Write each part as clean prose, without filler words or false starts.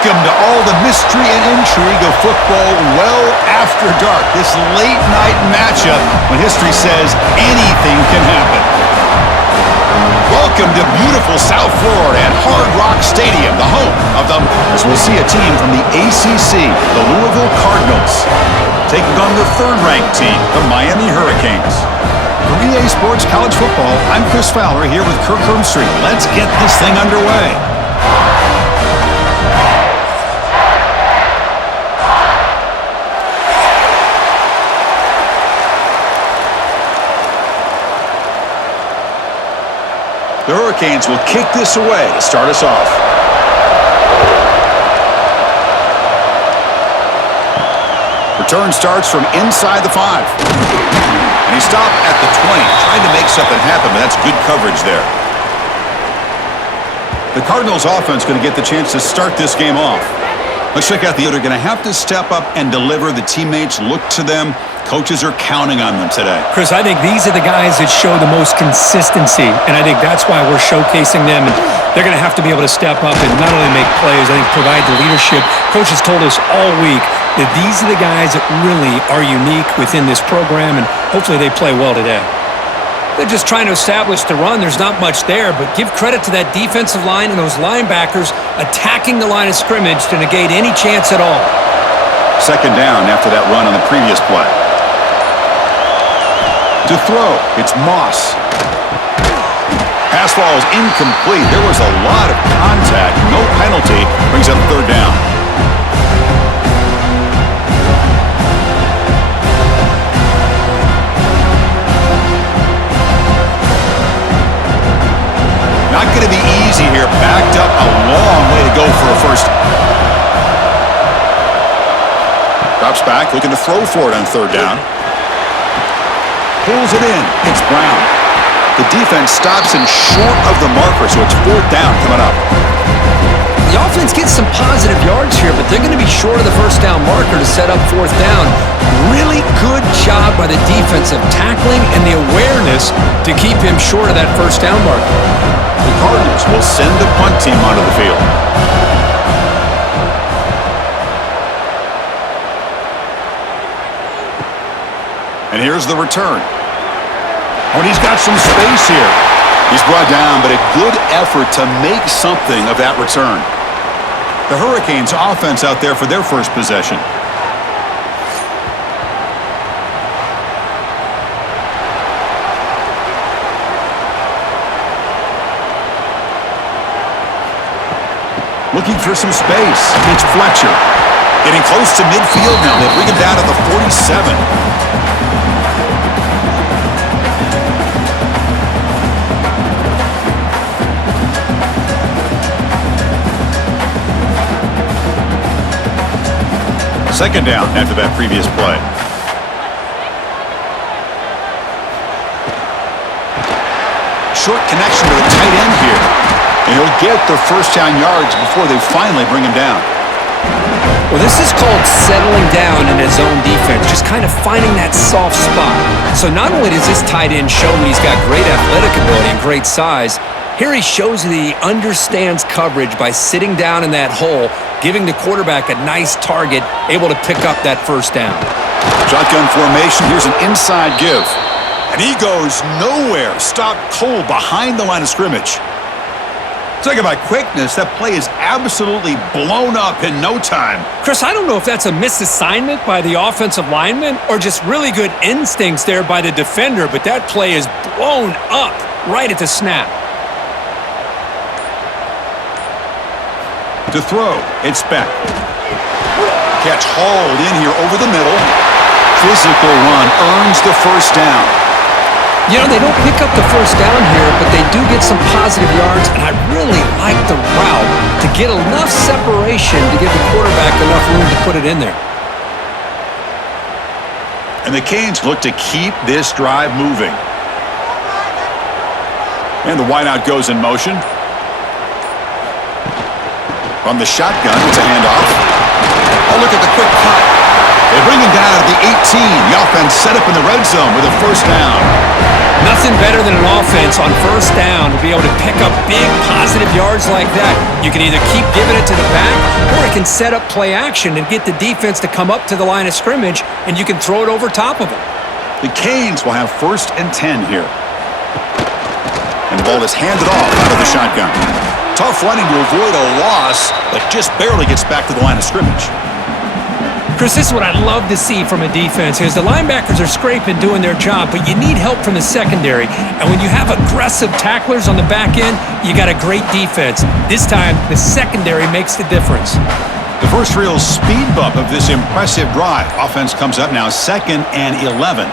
Welcome to all the mystery and intrigue of football well after dark. This late-night matchup when history says anything can happen. Welcome to beautiful South Florida at Hard Rock Stadium, the home of the... As we'll see a team from the ACC, the Louisville Cardinals, taking on their third-ranked team, the Miami Hurricanes. For EA Sports College Football, I'm Chris Fowler here with Kirk Hermstreet. Let's get this thing underway. The Hurricanes will kick this away to start us off. Return starts from inside the 5. And he stopped at the 20, trying to make something happen, but that's good coverage there. The Cardinals offense going to get the chance to start this game off. Let's check out the other. Going to have to step up and deliver. The teammates look to them. Coaches are counting on them today. Chris, I think these are the guys that show the most consistency, and I think that's why we're showcasing them. And they're going to have to be able to step up and not only make plays, I think provide the leadership. Coach has told us all week that these are the guys that really are unique within this program, and hopefully they play well today. They're just trying to establish the run. There's not much there, but give credit to that defensive line and those linebackers attacking the line of scrimmage to negate any chance at all. Second down after that run on the previous play. To throw, it's Moss. Pass ball is incomplete. There was a lot of contact. No penalty. Brings up third down. Not going to be easy here. Backed up a long way to go for a first. Drops back, looking to throw for it on third down. Pulls it in. It's Brown. The defense stops him short of the marker, so it's fourth down coming up. The offense gets some positive yards here, but they're going to be short of the first down marker to set up fourth down. Really good job by the defense of tackling and the awareness to keep him short of that first down marker. The Cardinals will send the punt team onto the field. And here's the return. Oh, and he's got some space here. He's brought down, but a good effort to make something of that return. The Hurricanes offense out there for their first possession. Looking for some space. It's Fletcher. Getting close to midfield now. They bring him down to the 47. Second down after that previous play. Short connection to the tight end here. And he'll get the first down yards before they finally bring him down. Well, this is called settling down in his own defense, just kind of finding that soft spot. So not only does this tight end show that he's got great athletic ability and great size, here he shows that he understands coverage by sitting down in that hole, giving the quarterback a nice target, able to pick up that first down. Shotgun formation. Here's an inside give. And he goes nowhere. Stopped cold behind the line of scrimmage. Talk about quickness. That play is absolutely blown up in no time. Chris, I don't know if that's a misassignment by the offensive lineman or just really good instincts there by the defender, but that play is blown up right at the snap. To throw, it's Beck. Catch hauled in here over the middle. Physical run earns the first down. You know, they don't pick up the first down here, but they do get some positive yards, and I really like the route to get enough separation to give the quarterback enough room to put it in there. And the Canes look to keep this drive moving. And the wideout goes in motion. From the shotgun, it's a handoff. Oh, look at the quick cut. They bring him down at the 18. The offense set up in the red zone with a first down. Nothing Nothing better than an offense on first down to be able to pick up big positive yards like that. You can either keep giving it to the back, or it can set up play action and get the defense to come up to the line of scrimmage, and you can throw it over top of them. The Canes will have 1st and 10 here. And the ball is handed off out of the shotgun. Tough running to avoid a loss, but just barely gets back to the line of scrimmage. Chris, this is what I love to see from a defense is the linebackers are scraping, doing their job, but you need help from the secondary. And when you have aggressive tacklers on the back end, you got a great defense. This time, the secondary makes the difference. The first real speed bump of this impressive drive. Offense comes up now 2nd and 11.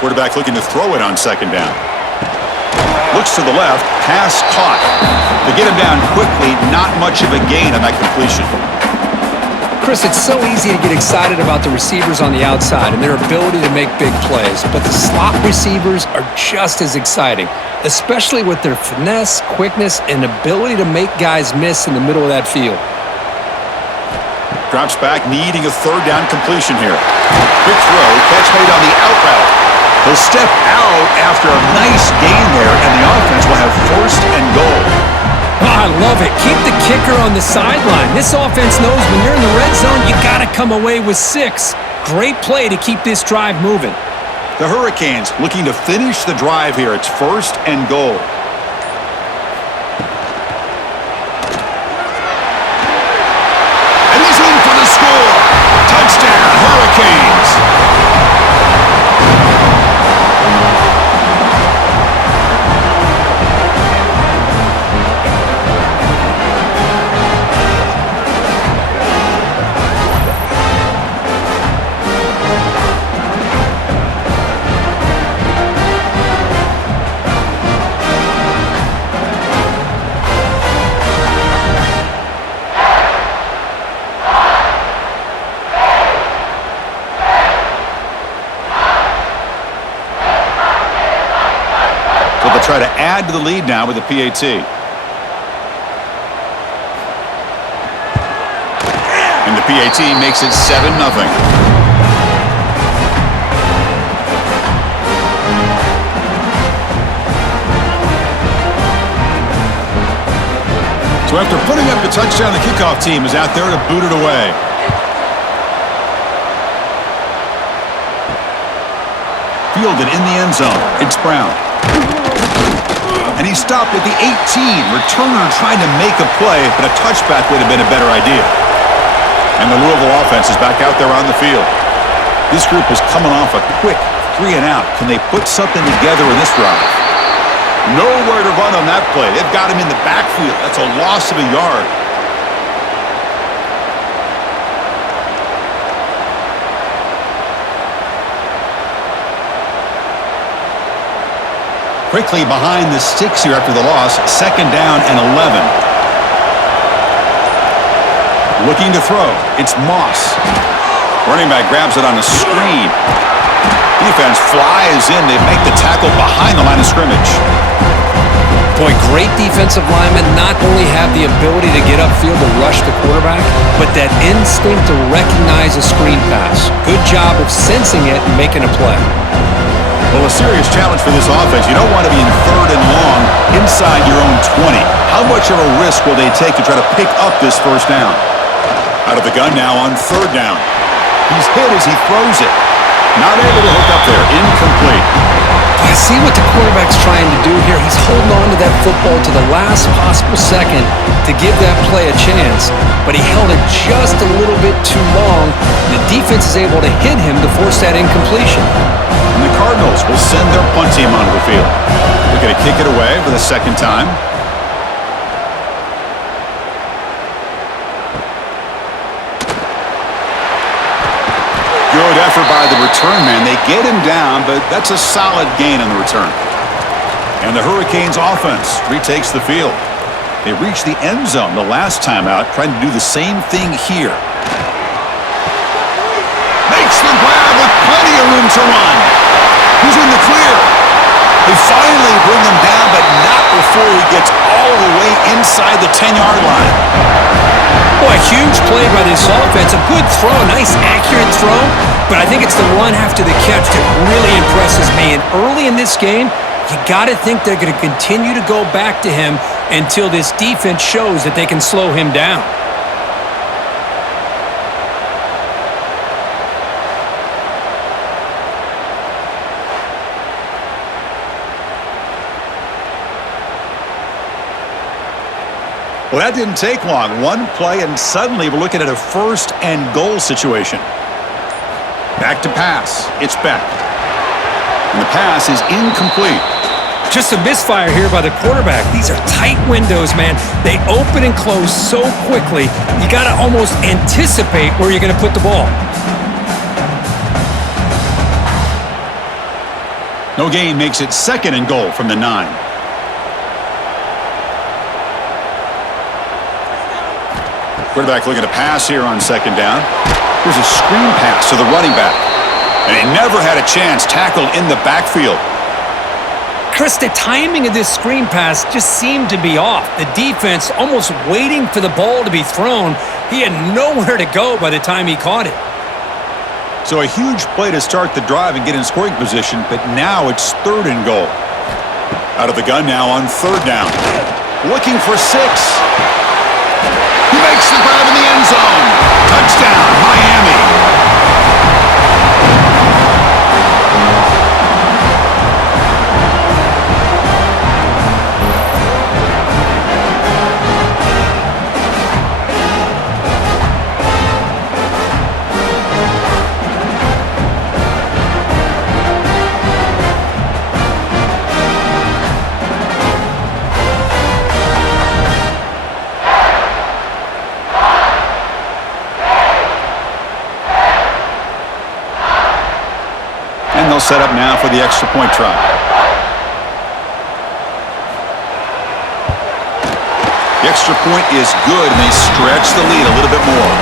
Quarterback looking to throw it on 2nd down. Looks to the left, pass caught. They get him down quickly, not much of a gain on that completion. Chris, it's so easy to get excited about the receivers on the outside and their ability to make big plays, but the slot receivers are just as exciting, especially with their finesse, quickness, and ability to make guys miss in the middle of that field. Drops back, needing a 3rd down completion here. Quick throw, catch made on the out route. He'll step out after a nice gain there, and the offense will have 1st and goal. Oh, I love it. Keep the kicker on the sideline. This offense knows when you're in the red zone, you got to come away with 6. Great play to keep this drive moving. The Hurricanes looking to finish the drive here. It's 1st and goal. And he's in for the score. Touchdown, Hurricanes. Try to add to the lead now with the PAT. And the PAT makes it 7-0. So after putting up the touchdown, the kickoff team is out there to boot it away. Fielded in the end zone. It's Brown. And he stopped at the 18. Returner trying to make a play, but a touchback would have been a better idea. And the Louisville offense is back out there on the field. This group is coming off a quick 3 and out. Can they put something together in this drive? Nowhere to run on that play. They've got him in the backfield. That's a loss of a yard. Quickly behind the sticks here after the loss. 2nd down and 11. Looking to throw. It's Moss. Running back grabs it on a screen. Defense flies in. They make the tackle behind the line of scrimmage. Boy, great defensive linemen not only have the ability to get upfield to rush the quarterback, but that instinct to recognize a screen pass. Good job of sensing it and making a play. Well, a serious challenge for this offense. You don't want to be in 3rd and long inside your own 20. How much of a risk will they take to try to pick up this 1st down? Out of the gun now on 3rd down. He's hit as he throws it. Not able to hook up there. Incomplete. I see what the quarterback's trying to do here. He's holding on to that football to the last possible second to give that play a chance, but he held it just a little bit too long. The defense is able to hit him to force that incompletion. And the Cardinals will send their punt team onto the field. They're going to kick it away for the 2nd time. Good effort by the return man. They get him down, but that's a solid gain on the return. And the Hurricanes offense retakes the field. They reached the end zone the last time out, trying to do the same thing here. Makes the grab with plenty of room to run. He's in the clear. They finally bring him down, but not before he gets all the way inside the 10-yard line. Boy, a huge play by this offense. A good throw, nice accurate throw, but I think it's the run after the catch that really impresses me. And early in this game, you got to think they're going to continue to go back to him until this defense shows that they can slow him down. Well, that didn't take long. One play, and suddenly we're looking at a first-and-goal situation. Back to pass. It's Beck. And the pass is incomplete. Just a misfire here by the quarterback. These are tight windows, man. They open and close so quickly, you got to almost anticipate where you're going to put the ball. No gain makes it 2nd and goal from the 9. Quarterback looking to pass here on 2nd down. Here's a screen pass to the running back. And he never had a chance, tackled in the backfield. Chris, the timing of this screen pass just seemed to be off. The defense almost waiting for the ball to be thrown. He had nowhere to go by the time he caught it. So a huge play to start the drive and get in scoring position, but now it's 3rd and goal. Out of the gun now on 3rd down. Looking for 6. He makes the grab in the end zone. Touchdown, Miami. They'll set up now for the extra point try. The extra point is good, and they stretch the lead a little bit more.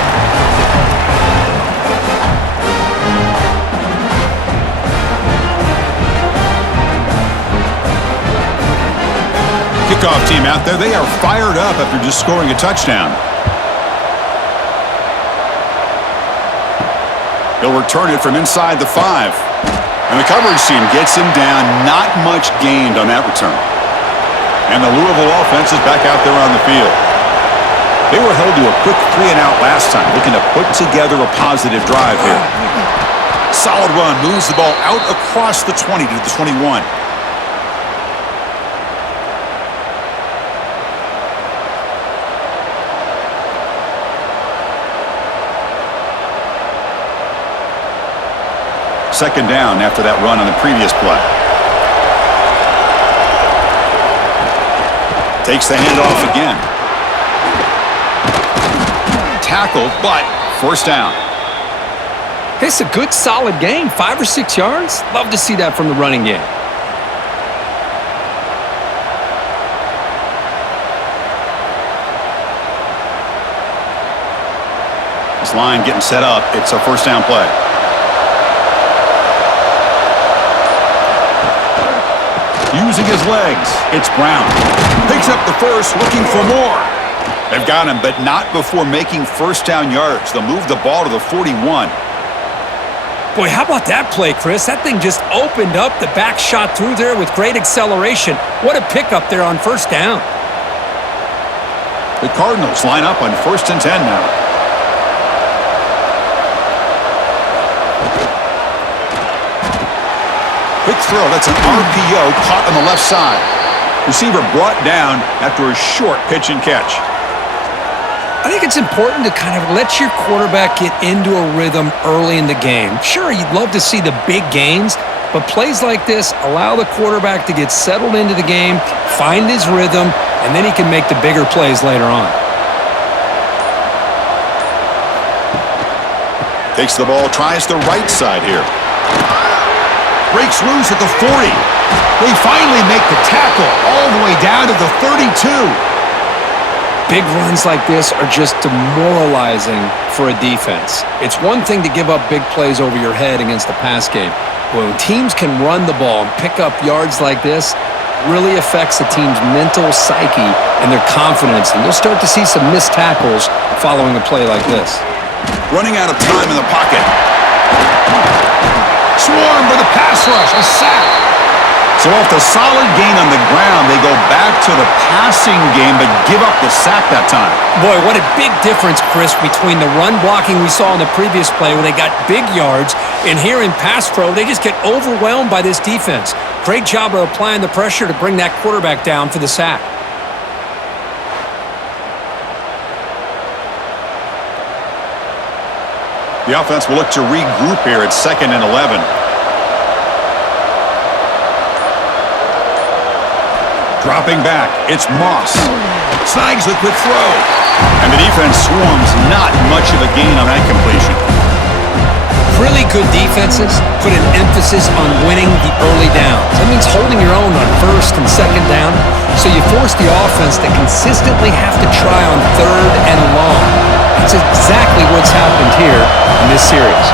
Kickoff team out there, they are fired up after just scoring a touchdown. He'll return it from inside the 5. And the coverage team gets him down. Not much gained on that return. And the Louisville offense is back out there on the field. They were held to a quick 3-and-out last time, looking to put together a positive drive here. Solid run, moves the ball out across the 20 to the 21. Second down after that run on the previous play. Takes the handoff again. Tackled, but 1st down. It's a good, solid game. 5 or 6 yards. Love to see that from the running game. This line getting set up. It's a 1st down play. Using his legs, it's Brown. Picks up the 1st, looking for more. They've got him, but not before making 1st down yards. They'll move the ball to the 41. Boy, how about that play, Chris? That thing just opened up. The back shot through there with great acceleration. What a pickup there on 1st down. The Cardinals line up on 1st and 10 now. Quick throw, that's an RPO caught on the left side. Receiver brought down after a short pitch and catch. I think it's important to kind of let your quarterback get into a rhythm early in the game. Sure, you'd love to see the big gains, but plays like this allow the quarterback to get settled into the game, find his rhythm, and then he can make the bigger plays later on. Takes the ball, tries the right side here. Breaks loose at the 40. They finally make the tackle all the way down to the 32. Big runs like this are just demoralizing for a defense. It's one thing to give up big plays over your head against the pass game. When teams can run the ball and pick up yards like this, really affects the team's mental psyche and their confidence. And you'll start to see some missed tackles following a play like this. Running out of time in the pocket. rush, a sack. So after solid gain on the ground, they go back to the passing game, but give up the sack that time. Boy, what a big difference, Chris, between the run blocking we saw in the previous play where they got big yards, and here in pass pro, they just get overwhelmed by this defense. Great job of applying the pressure to bring that quarterback down for the sack. The offense will look to regroup here at 2nd and 11. Dropping back, it's Moss. Snags the quick throw. And the defense swarms, not much of a gain on that completion. Really good defenses put an emphasis on winning the early downs. That means holding your own on 1st and 2nd down, so you force the offense to consistently have to try on 3rd and long. That's exactly what's happened here in this series.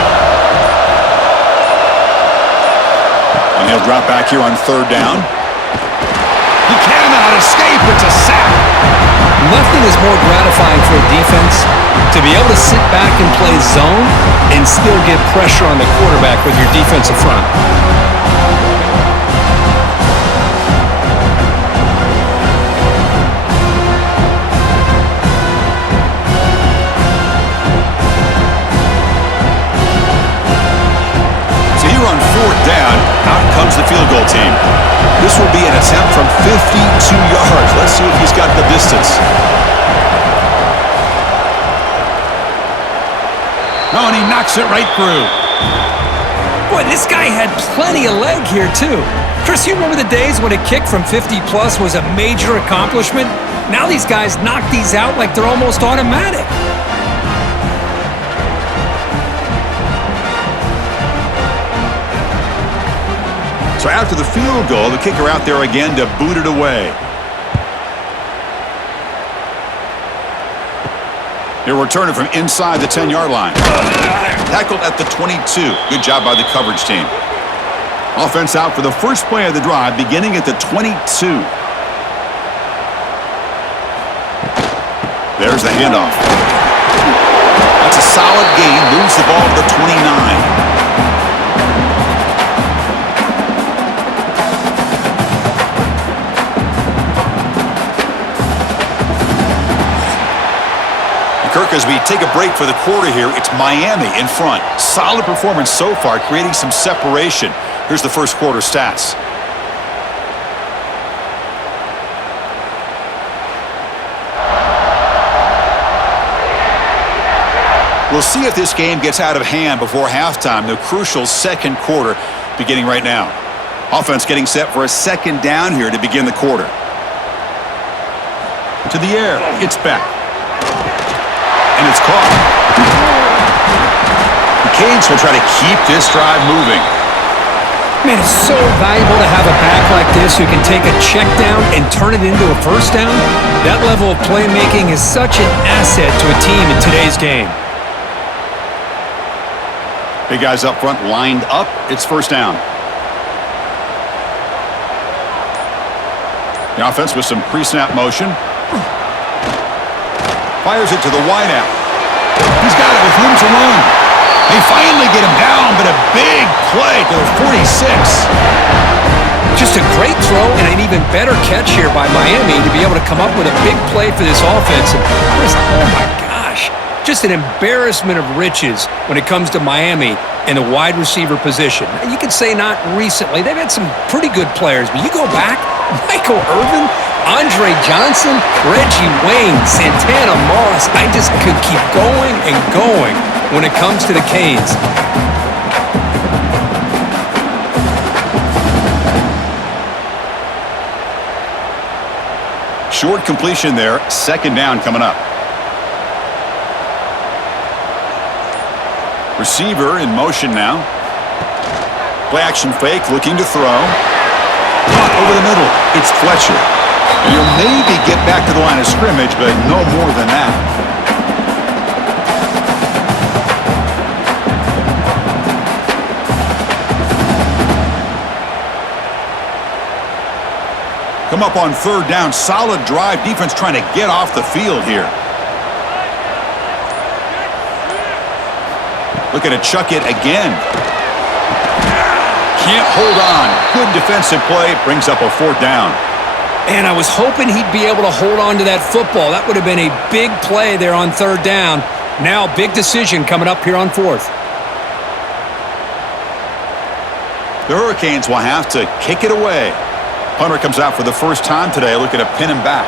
And he'll drop back here on 3rd down. He cannot escape. It's a sack. Nothing is more gratifying for a defense to be able to sit back and play zone and still get pressure on the quarterback with your defensive front. So here on 4th down, out comes the field goal team. This will be an attempt from 52 yards. Let's see if he's got the distance. Oh, and he knocks it right through. Boy, this guy had plenty of leg here, too. Chris, you remember the days when a kick from 50-plus was a major accomplishment? Now these guys knock these out like they're almost automatic. So after the field goal, the kicker out there again to boot it away. He'll return it from inside the 10-yard line. Tackled at the 22. Good job by the coverage team. Offense out for the first play of the drive, beginning at the 22. There's the handoff. That's a solid gain. Moves the ball to the 29. Kirk, as we take a break for the quarter here, it's Miami in front. Solid performance so far, creating some separation. Here's the first quarter stats. We'll see if this game gets out of hand before halftime, the crucial second quarter beginning right now. Offense getting set for a 2nd down here to begin the quarter. To the air, it's back. And it's caught. The Canes will try to keep this drive moving. Man, it's so valuable to have a back like this who can take a check down and turn it into a first down. That level of playmaking is such an asset to a team in today's game. Big guys up front lined up. It's 1st down. The offense with some pre-snap motion. Fires it to the wideout. He's got it with room to run. They finally get him down, but a big play to the 46. Just a great throw and an even better catch here by Miami to be able to come up with a big play for this offense. And oh my gosh, just an embarrassment of riches when it comes to Miami in the wide receiver position. You could say not recently. They've had some pretty good players, but you go back, Michael Irvin, Andre Johnson, Reggie Wayne, Santana Moss. I just could keep going and going when it comes to the Canes. Short completion there. 2nd down coming up. Receiver in motion now. Play action fake, looking to throw. Caught over the middle. It's Fletcher. And he'll maybe get back to the line of scrimmage, but no more than that. Come up on 3rd down. Solid drive. Defense trying to get off the field here. Looking to chuck it again. Can't hold on. Good defensive play. Brings up a 4th down. And I was hoping he'd be able to hold on to that football. That would have been a big play there on 3rd down. Now, big decision coming up here on 4th. The Hurricanes will have to kick it away. Punter comes out for the first time today, looking to pin him back.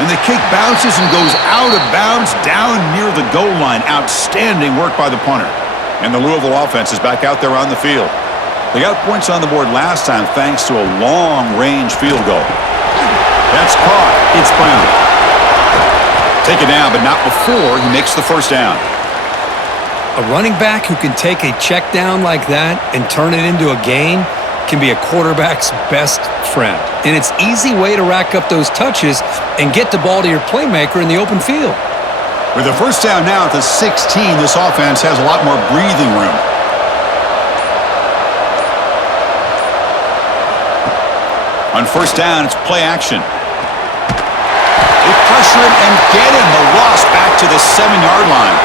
And the kick bounces and goes out of bounds down near the goal line. Outstanding work by the punter. And the Louisville offense is back out there on the field. They got points on the board last time thanks to a long-range field goal. That's caught. It's Brown. Take it down, but not before he makes the first down. A running back who can take a check down like that and turn it into a gain can be a quarterback's best friend. And it's an easy way to rack up those touches and get the ball to your playmaker in the open field. With a first down now at the 16, this offense has a lot more breathing room. On first down, it's play action. They pressure him and get him. The loss back to the 7-yard line.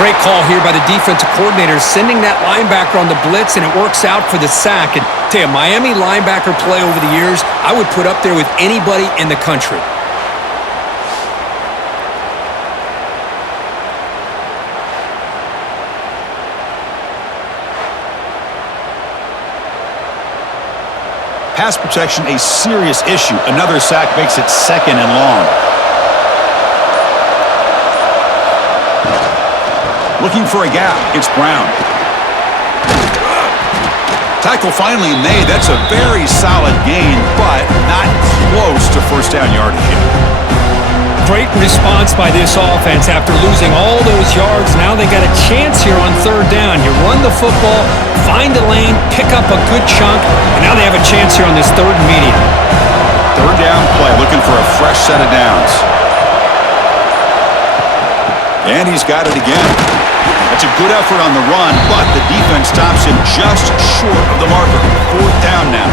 Great call here by the defensive coordinator, sending that linebacker on the blitz, and it works out for the sack. And tell you, Miami linebacker play over the years, I would put up there with anybody in the country. Pass protection, a serious issue. Another sack makes it 2nd and long. Looking for a gap. It's Brown. Tackle finally made. That's a very solid gain, but not close to first down yardage yet. Great response by this offense after losing all those yards. Now they got a chance here on 3rd down. You run the football, find a lane, pick up a good chunk, and now they have a chance here on this 3rd and medium. 3rd down play, looking for a fresh set of downs. And he's got it again. That's a good effort on the run, but the defense stops him just short of the marker. 4th down now.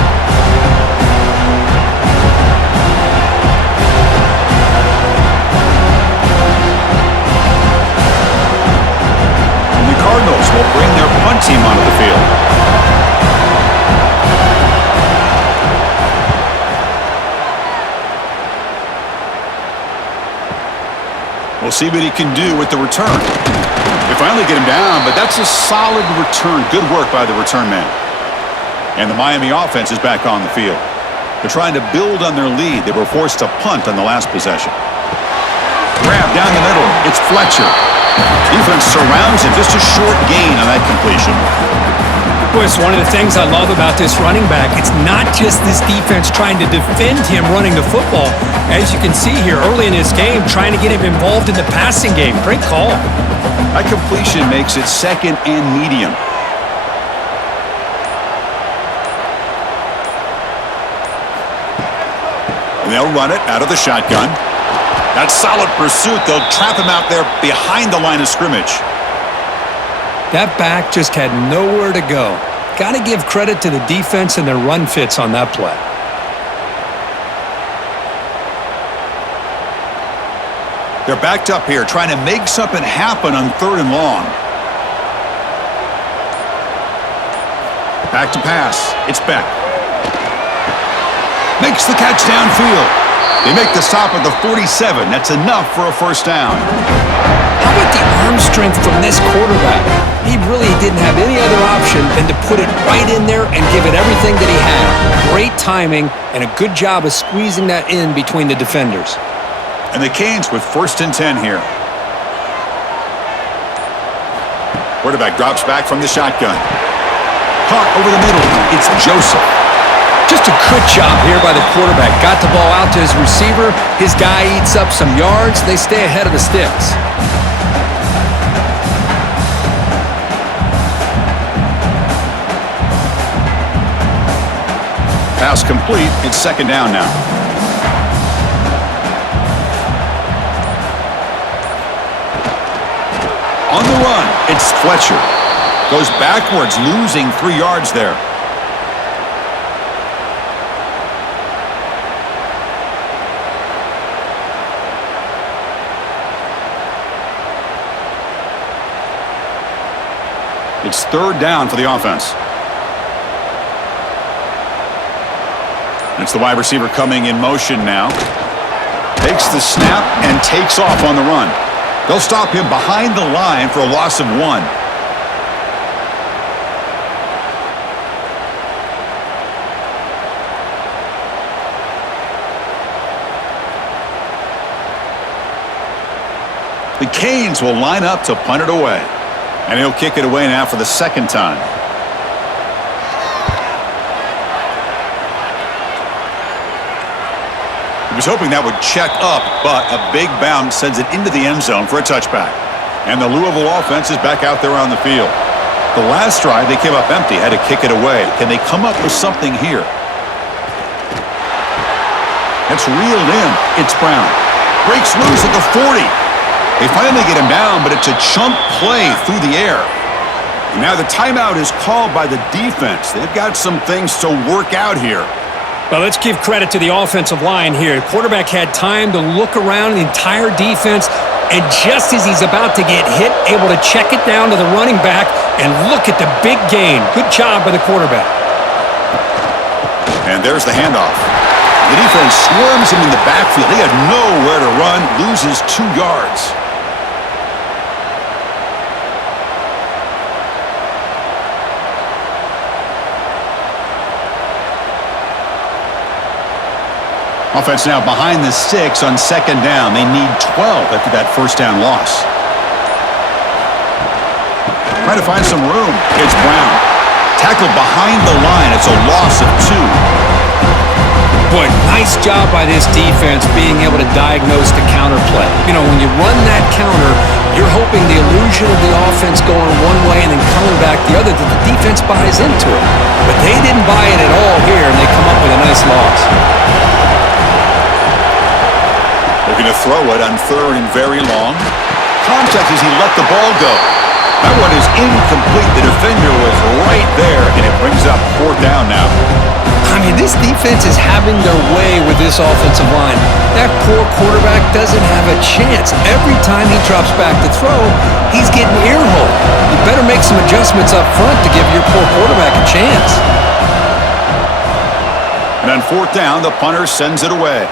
And the Cardinals will bring their punt team onto the field. We'll see what he can do with the return. They finally get him down, but that's a solid return. Good work by the return man. And the Miami offense is back on the field. They're trying to build on their lead. They were forced to punt on the last possession. Grab down the middle. It's Fletcher. Defense surrounds him. Just a short gain on that completion. Boy, it's one of the things I love about this running back. It's not just this defense trying to defend him running the football. As you can see here early in this game, trying to get him involved in the passing game. Great call. That completion makes it 2nd and medium. And they'll run it out of the shotgun. That's solid pursuit. They'll trap him out there behind the line of scrimmage. That back just had nowhere to go. Got to give credit to the defense and their run fits on that play. They're backed up here, trying to make something happen on 3rd and long. Back to pass. It's Beck. Makes the catch downfield. They make the stop at the 47. That's enough for a first down. How about the arm strength from this quarterback? He really didn't have any other option than to put it right in there and give it everything that he had. Great timing and a good job of squeezing that in between the defenders. And the Canes with 1st and 10 here. Quarterback drops back from the shotgun. Caught over the middle. It's Joseph. Just a good job here by the quarterback. Got the ball out to his receiver. His guy eats up some yards. They stay ahead of the sticks. Pass complete. It's 2nd down now. On the run, it's Fletcher. Goes backwards, losing 3 yards there. It's third down for the offense. It's the wide receiver coming in motion now. Takes the snap and takes off on the run. They'll stop him behind the line for a loss of 1. The Canes will line up to punt it away. And he'll kick it away now for the second time. He was hoping that would check up, but a big bounce sends it into the end zone for a touchback. And the Louisville offense is back out there on the field. The last drive, they came up empty, had to kick it away. Can they come up with something here? It's reeled in. It's Brown. Breaks loose at the 40. They finally get him down, but it's a chunk play through the air. And now the timeout is called by the defense. They've got some things to work out here. Well, let's give credit to the offensive line here. The quarterback had time to look around the entire defense, and just as he's about to get hit, able to check it down to the running back, and look at the big gain. Good job by the quarterback. And there's the handoff. The defense swarms him in the backfield. He had nowhere to run, loses 2 yards. Offense now behind the 6 on second down. They need 12 after that first down loss. Trying to find some room. It's Brown. Tackled behind the line. It's a loss of 2. Boy, nice job by this defense being able to diagnose the counter play. You know, when you run that counter, you're hoping the illusion of the offense going one way and then coming back the other, that the defense buys into it. But they didn't buy it at all here, and they come up with a nice loss. Looking to throw it on third and very long. Contact as he let the ball go. That one is incomplete. The defender was right there, and it brings up fourth down now. I mean, this defense is having their way with this offensive line. That poor quarterback doesn't have a chance. Every time he drops back to throw, he's getting ear-holed. You better make some adjustments up front to give your poor quarterback a chance. And on fourth down, the punter sends it away.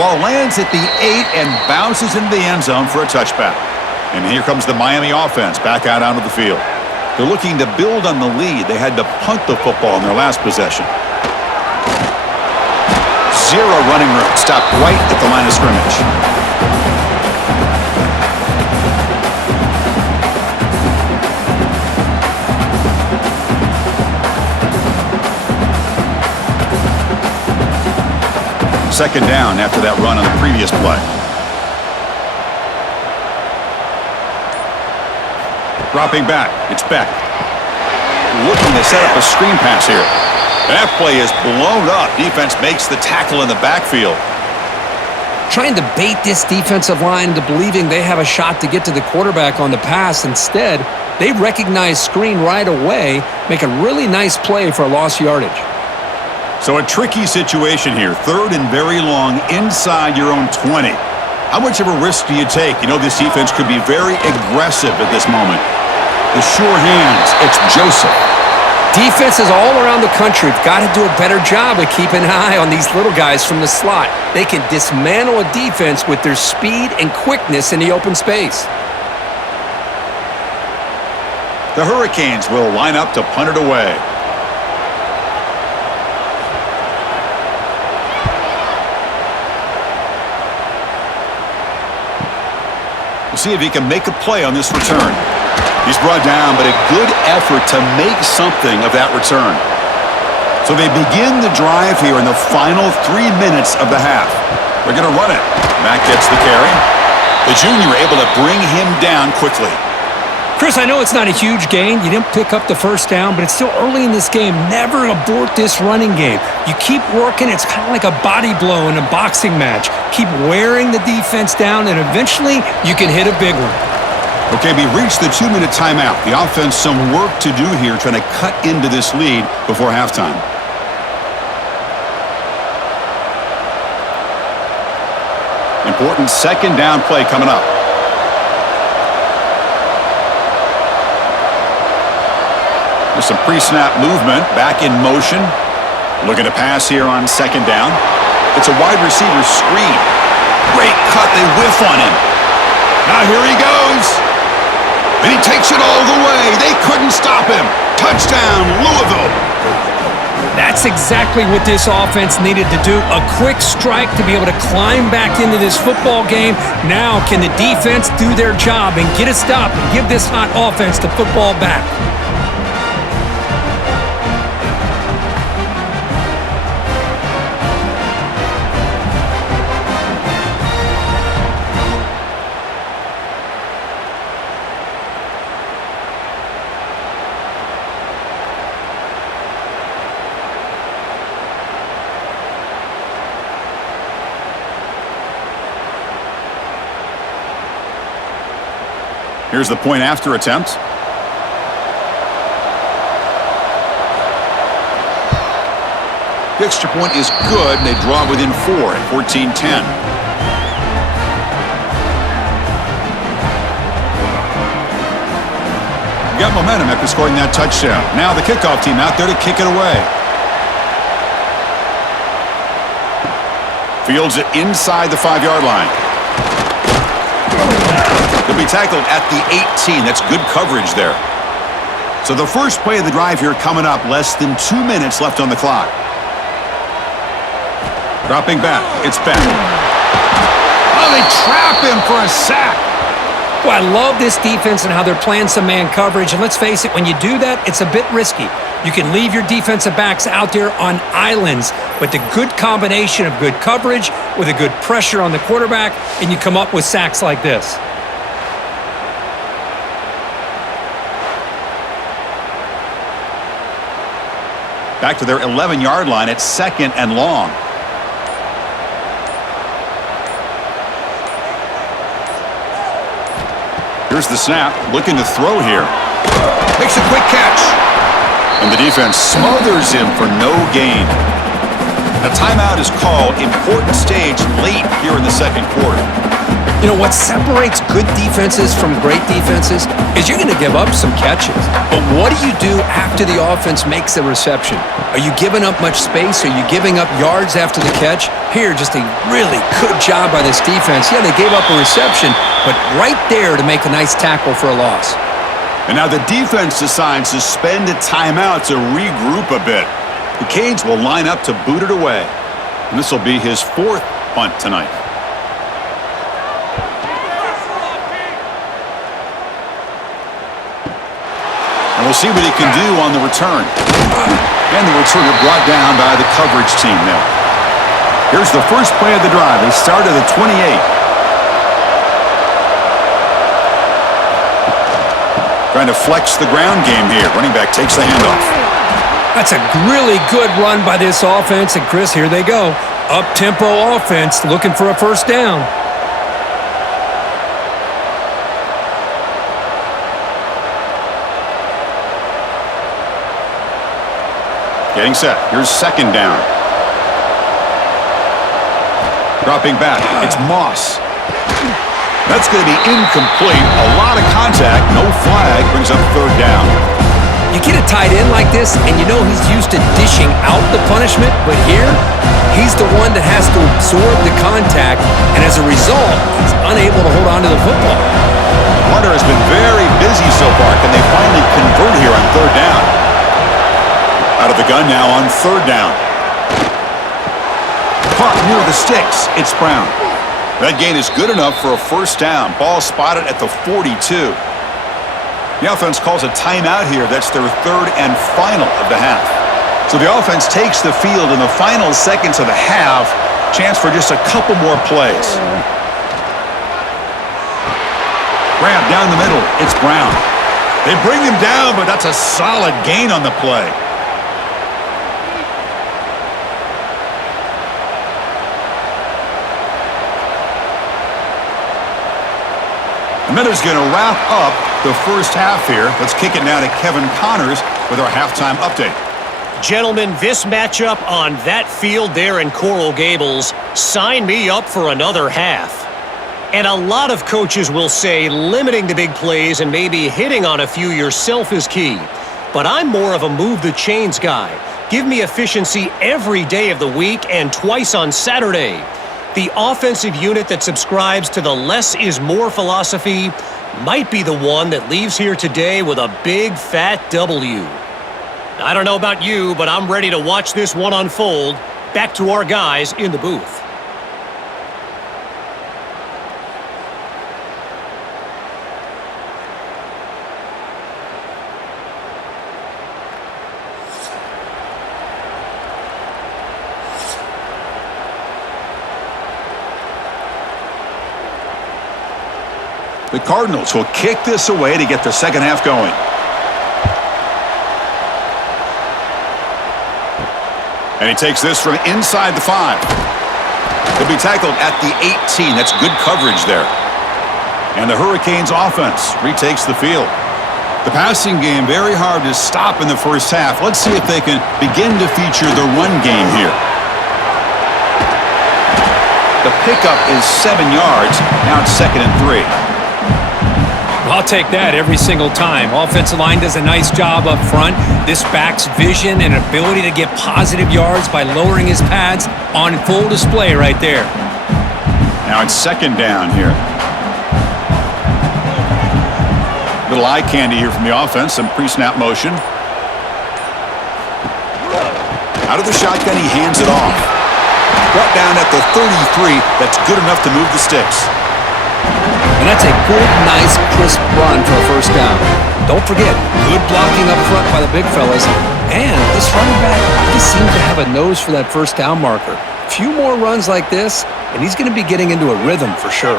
Ball lands at the 8 and bounces into the end zone for a touchback. And here comes the Miami offense back out onto the field. They're looking to build on the lead. They had to punt the football in their last possession. 0 running room. Stopped right at the line of scrimmage. Second down after that run on the previous play. Dropping back. It's Beck. Looking to set up a screen pass here. That play is blown up. Defense makes the tackle in the backfield. Trying to bait this defensive line into believing they have a shot to get to the quarterback on the pass. Instead, they recognize screen right away, make a really nice play for a lost yardage. So a tricky situation here. Third and very long inside your own 20. How much of a risk do you take? You know, this defense could be very aggressive at this moment. The sure hands, it's Joseph. Defenses all around the country have got to do a better job of keeping an eye on these little guys from the slot. They can dismantle a defense with their speed and quickness in the open space. The Hurricanes will line up to punt it away. We'll see if he can make a play on this return. He's brought down, but a good effort to make something of that return. So they begin the drive here in the final 3 minutes of the half. They're going to run it. Mack gets the carry. The junior able to bring him down quickly. Chris, I know it's not a huge gain. You didn't pick up the first down, but it's still early in this game. Never abort this running game. You keep working. It's kind of like a body blow in a boxing match. Keep wearing the defense down, and eventually you can hit a big one. Okay, we reached the 2-minute timeout. The offense some work to do here trying to cut into this lead before halftime. Important second down play coming up. There's some pre-snap movement, back in motion. Looking to pass here on second down. It's a wide receiver screen. Great cut, they whiff on him. Now here he goes. And he takes it all the way. They couldn't stop him. Touchdown, Louisville. That's exactly what this offense needed to do. A quick strike to be able to climb back into this football game. Now can the defense do their job and get a stop and give this hot offense the football back? Here's the point after attempt. The extra point is good, and they draw within 4 at 14-10. Got momentum after scoring that touchdown. Now the kickoff team out there to kick it away. Fields it inside the 5-yard line. He'll be tackled at the 18. That's good coverage there. So the first play of the drive here coming up. Less than 2 minutes left on the clock. Dropping back. It's back. Oh, they trap him for a sack. Well, I love this defense and how they're playing some man coverage. And let's face it, when you do that, it's a bit risky. You can leave your defensive backs out there on islands, but the good combination of good coverage with a good pressure on the quarterback, and you come up with sacks like this. Back to their 11-yard line at 2nd and long. Here's the snap, looking to throw here. Makes a quick catch. And the defense smothers him for no gain. A timeout is called. Important stage late here in the second quarter. You know, what separates good defenses from great defenses is you're going to give up some catches. But what do you do after the offense makes the reception? Are you giving up much space? Are you giving up yards after the catch? Here, just a really good job by this defense. Yeah, they gave up a reception, but right there to make a nice tackle for a loss. And now the defense decides to spend a timeout to regroup a bit. The Canes will line up to boot it away. And this will be his 4th punt tonight. And we'll see what he can do on the return. And the returner brought down by the coverage team there. Here's the first play of the drive. They start at the 28. Trying to flex the ground game here. Running back takes the handoff. That's a really good run by this offense. And, Chris, here they go. Up-tempo offense looking for a first down. Getting set. Here's 2nd down. Dropping back. It's Moss. That's going to be incomplete. A lot of contact. No flag. Brings up 3rd down. You get a tight end like this, and you know he's used to dishing out the punishment, but here, he's the one that has to absorb the contact, and as a result, he's unable to hold on to the football. Hunter has been very busy so far. Can they finally convert here on 3rd down? Out of the gun now on 3rd down. Caught near the sticks. It's Brown. That gain is good enough for a first down. Ball spotted at the 42. The offense calls a timeout here. That's their 3rd and final of the half. So the offense takes the field in the final seconds of the half. Chance for just a couple more plays. Grab down the middle. It's Brown. They bring him down, but that's a solid gain on the play. And that is going to wrap up the first half here. Let's kick it now to Kevin Connors with our halftime update. Gentlemen, this matchup on that field there in Coral Gables, sign me up for another half. And a lot of coaches will say limiting the big plays and maybe hitting on a few yourself is key. but I'm more of a move the chains guy. Give me efficiency every day of the week and twice on Saturday. The offensive unit that subscribes to the less is more philosophy might be the one that leaves here today with a big fat W. I don't know about you, but I'm ready to watch this one unfold. Back to our guys in the booth. The Cardinals will kick this away to get the second half going. And he takes this from inside the 5. He'll be tackled at the 18. That's good coverage there. And the Hurricanes offense retakes the field. The passing game very hard to stop in the first half. Let's see if they can begin to feature the run game here. The pickup is 7 yards. Now it's 2nd and 3. I'll take that every single time. Offensive line does a nice job up front. This back's vision and ability to get positive yards by lowering his pads on full display right there. Now it's 2nd down here. Little eye candy here from the offense. Some pre-snap motion. Out of the shotgun, he hands it off. Brought down at the 33. That's good enough to move the sticks. And that's a good, nice, crisp run for a first down. Don't forget, good blocking up front by the big fellas. And this running back just seems to have a nose for that first down marker. A few more runs like this, and he's going to be getting into a rhythm for sure.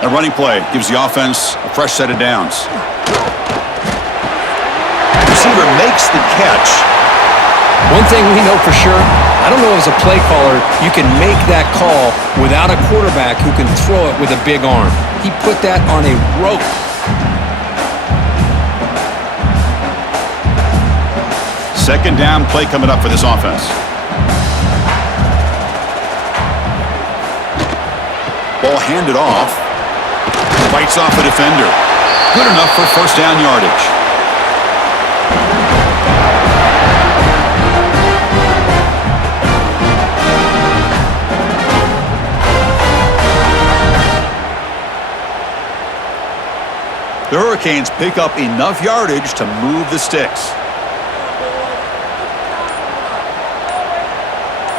A running play gives the offense a fresh set of downs. Receiver makes the catch. One thing we know for sure, I don't know as a play caller, you can make that call without a quarterback who can throw it with a big arm. He put that on a rope. Second down play coming up for this offense. Ball handed off. Fights off a defender. Good enough for first down yardage. The Hurricanes pick up enough yardage to move the sticks.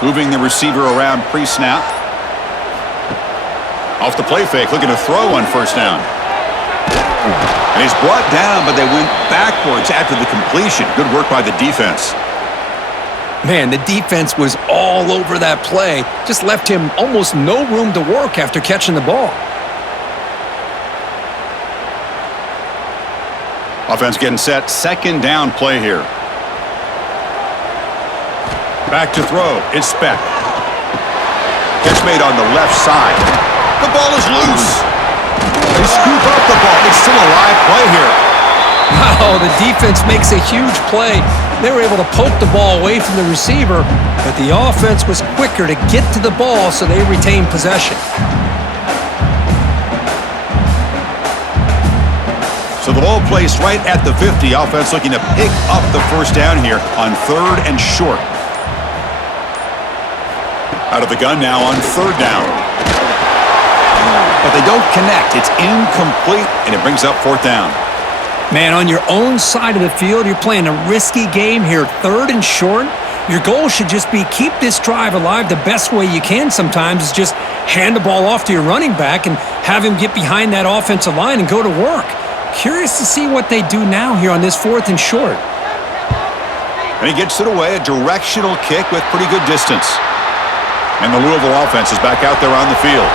Moving the receiver around pre-snap. Off the play fake, looking to throw on first down. And he's brought down, but they went backwards after the completion. Good work by the defense. Man, the defense was all over that play. Just left him almost no room to work after catching the ball. Offense getting set. Second down play here. Back to throw. It's Speck. Catch made on the left side. The ball is loose. They scoop up the ball. It's still a live play here. Wow, the defense makes a huge play. They were able to poke the ball away from the receiver, but the offense was quicker to get to the ball, so they retained possession. So the ball placed right at the 50. Offense looking to pick up the first down here on 3rd and short. Out of the gun now on 3rd down. But they don't connect. It's incomplete, and it brings up 4th down. Man, on your own side of the field, you're playing a risky game here. 3rd and short. Your goal should just be keep this drive alive the best way you can sometimes is just hand the ball off to your running back and have him get behind that offensive line and go to work. Curious to see what they do now here on this 4th and short. And he gets it away, a directional kick with pretty good distance. And the Louisville offense is back out there on the field.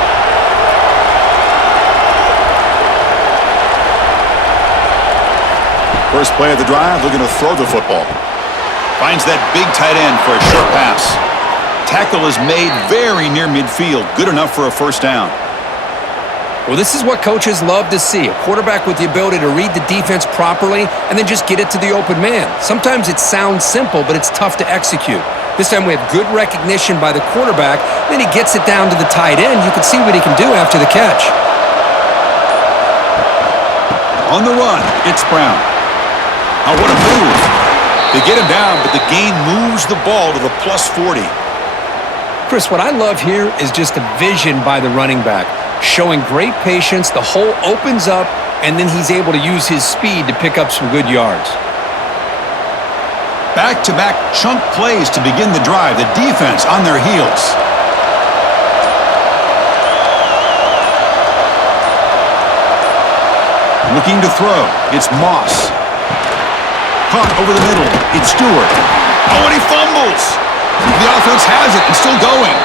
First play of the drive, looking to throw the football. Finds that big tight end for a short pass. Tackle is made very near midfield, good enough for a first down. Well, this is what coaches love to see, a quarterback with the ability to read the defense properly and then just get it to the open man. Sometimes it sounds simple, but it's tough to execute. This time we have good recognition by the quarterback, then he gets it down to the tight end. You can see what he can do after the catch. On the run, it's Brown. Oh, what a move. They get him down, but the gain moves the ball to the plus 40. Chris, what I love here is just the vision by the running back. Showing great patience, the hole opens up, and then he's able to use his speed to pick up some good yards. Back-to-back chunk plays to begin the drive. The defense on their heels. Looking to throw. It's Moss. Caught over the middle. It's Stewart. Oh, and he fumbles. The offense has it and still going.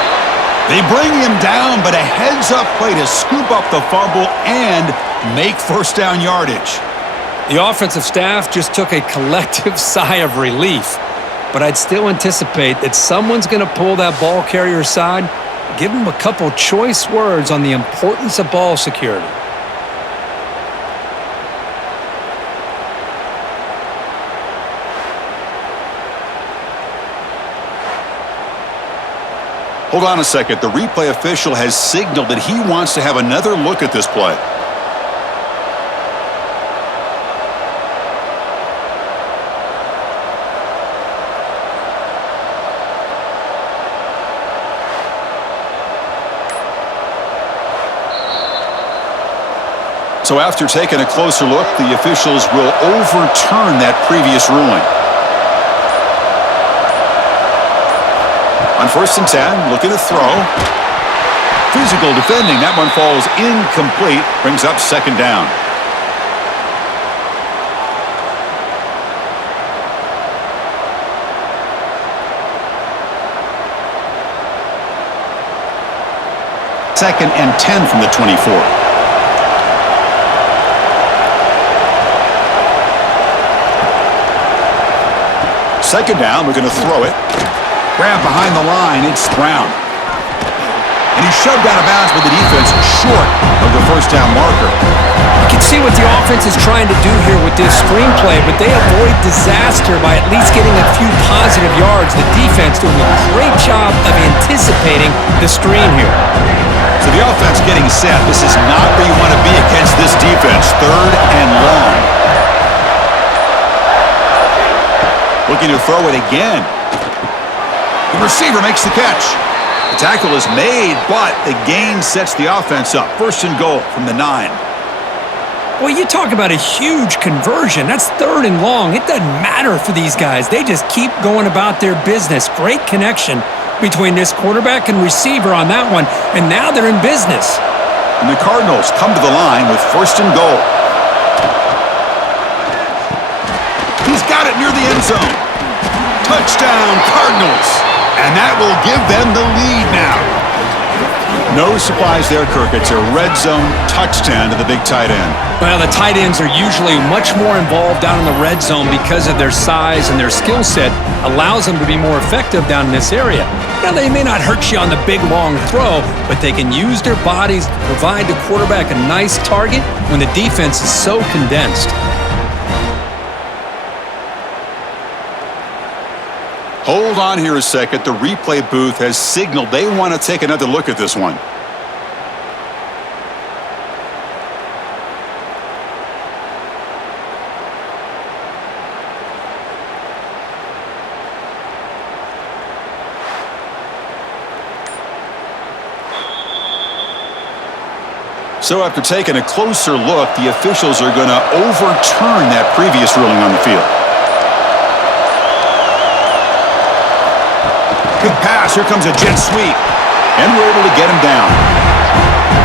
They bring him down, but a heads-up play to scoop up the fumble and make first down yardage. The offensive staff just took a collective sigh of relief, but I'd still anticipate that someone's going to pull that ball carrier aside, give him a couple choice words on the importance of ball security. Hold on a second. The replay official has signaled that he wants to have another look at this play. So after taking a closer look, the officials will overturn that previous ruling. On 1st and 10, looking to throw. Physical defending. That one falls incomplete. Brings up 2nd down. Second and 10 from the 24. Second down, we're going to throw it. Grab behind the line, it's Brown. And he's shoved out of bounds with the defense short of the first down marker. You can see what the offense is trying to do here with this screenplay, but they avoid disaster by at least getting a few positive yards. The defense doing a great job of anticipating the screen here. So the offense getting set. This is not where you want to be against this defense. 3rd and long. Looking to throw it again. The receiver makes the catch. The tackle is made, but the gain sets the offense up. 1st and goal from the 9. Well, you talk about a huge conversion. That's 3rd and long. It doesn't matter for these guys. They just keep going about their business. Great connection between this quarterback and receiver on that one, and now they're in business. And the Cardinals come to the line with 1st and goal. He's got it near the end zone. Touchdown, Cardinals. And that will give them the lead now. No surprise there, Kirk. It's a red zone touchdown to the big tight end. Well, the tight ends are usually much more involved down in the red zone because of their size, and their skill set allows them to be more effective down in this area. Now, they may not hurt you on the big, long throw, but they can use their bodies to provide the quarterback a nice target when the defense is so condensed. Hold on here a second. The replay booth has signaled they want to take another look at this one. So after taking a closer look, the officials are going to overturn that previous ruling on the field. Good pass. Here comes a jet sweep. And we're able to get him down.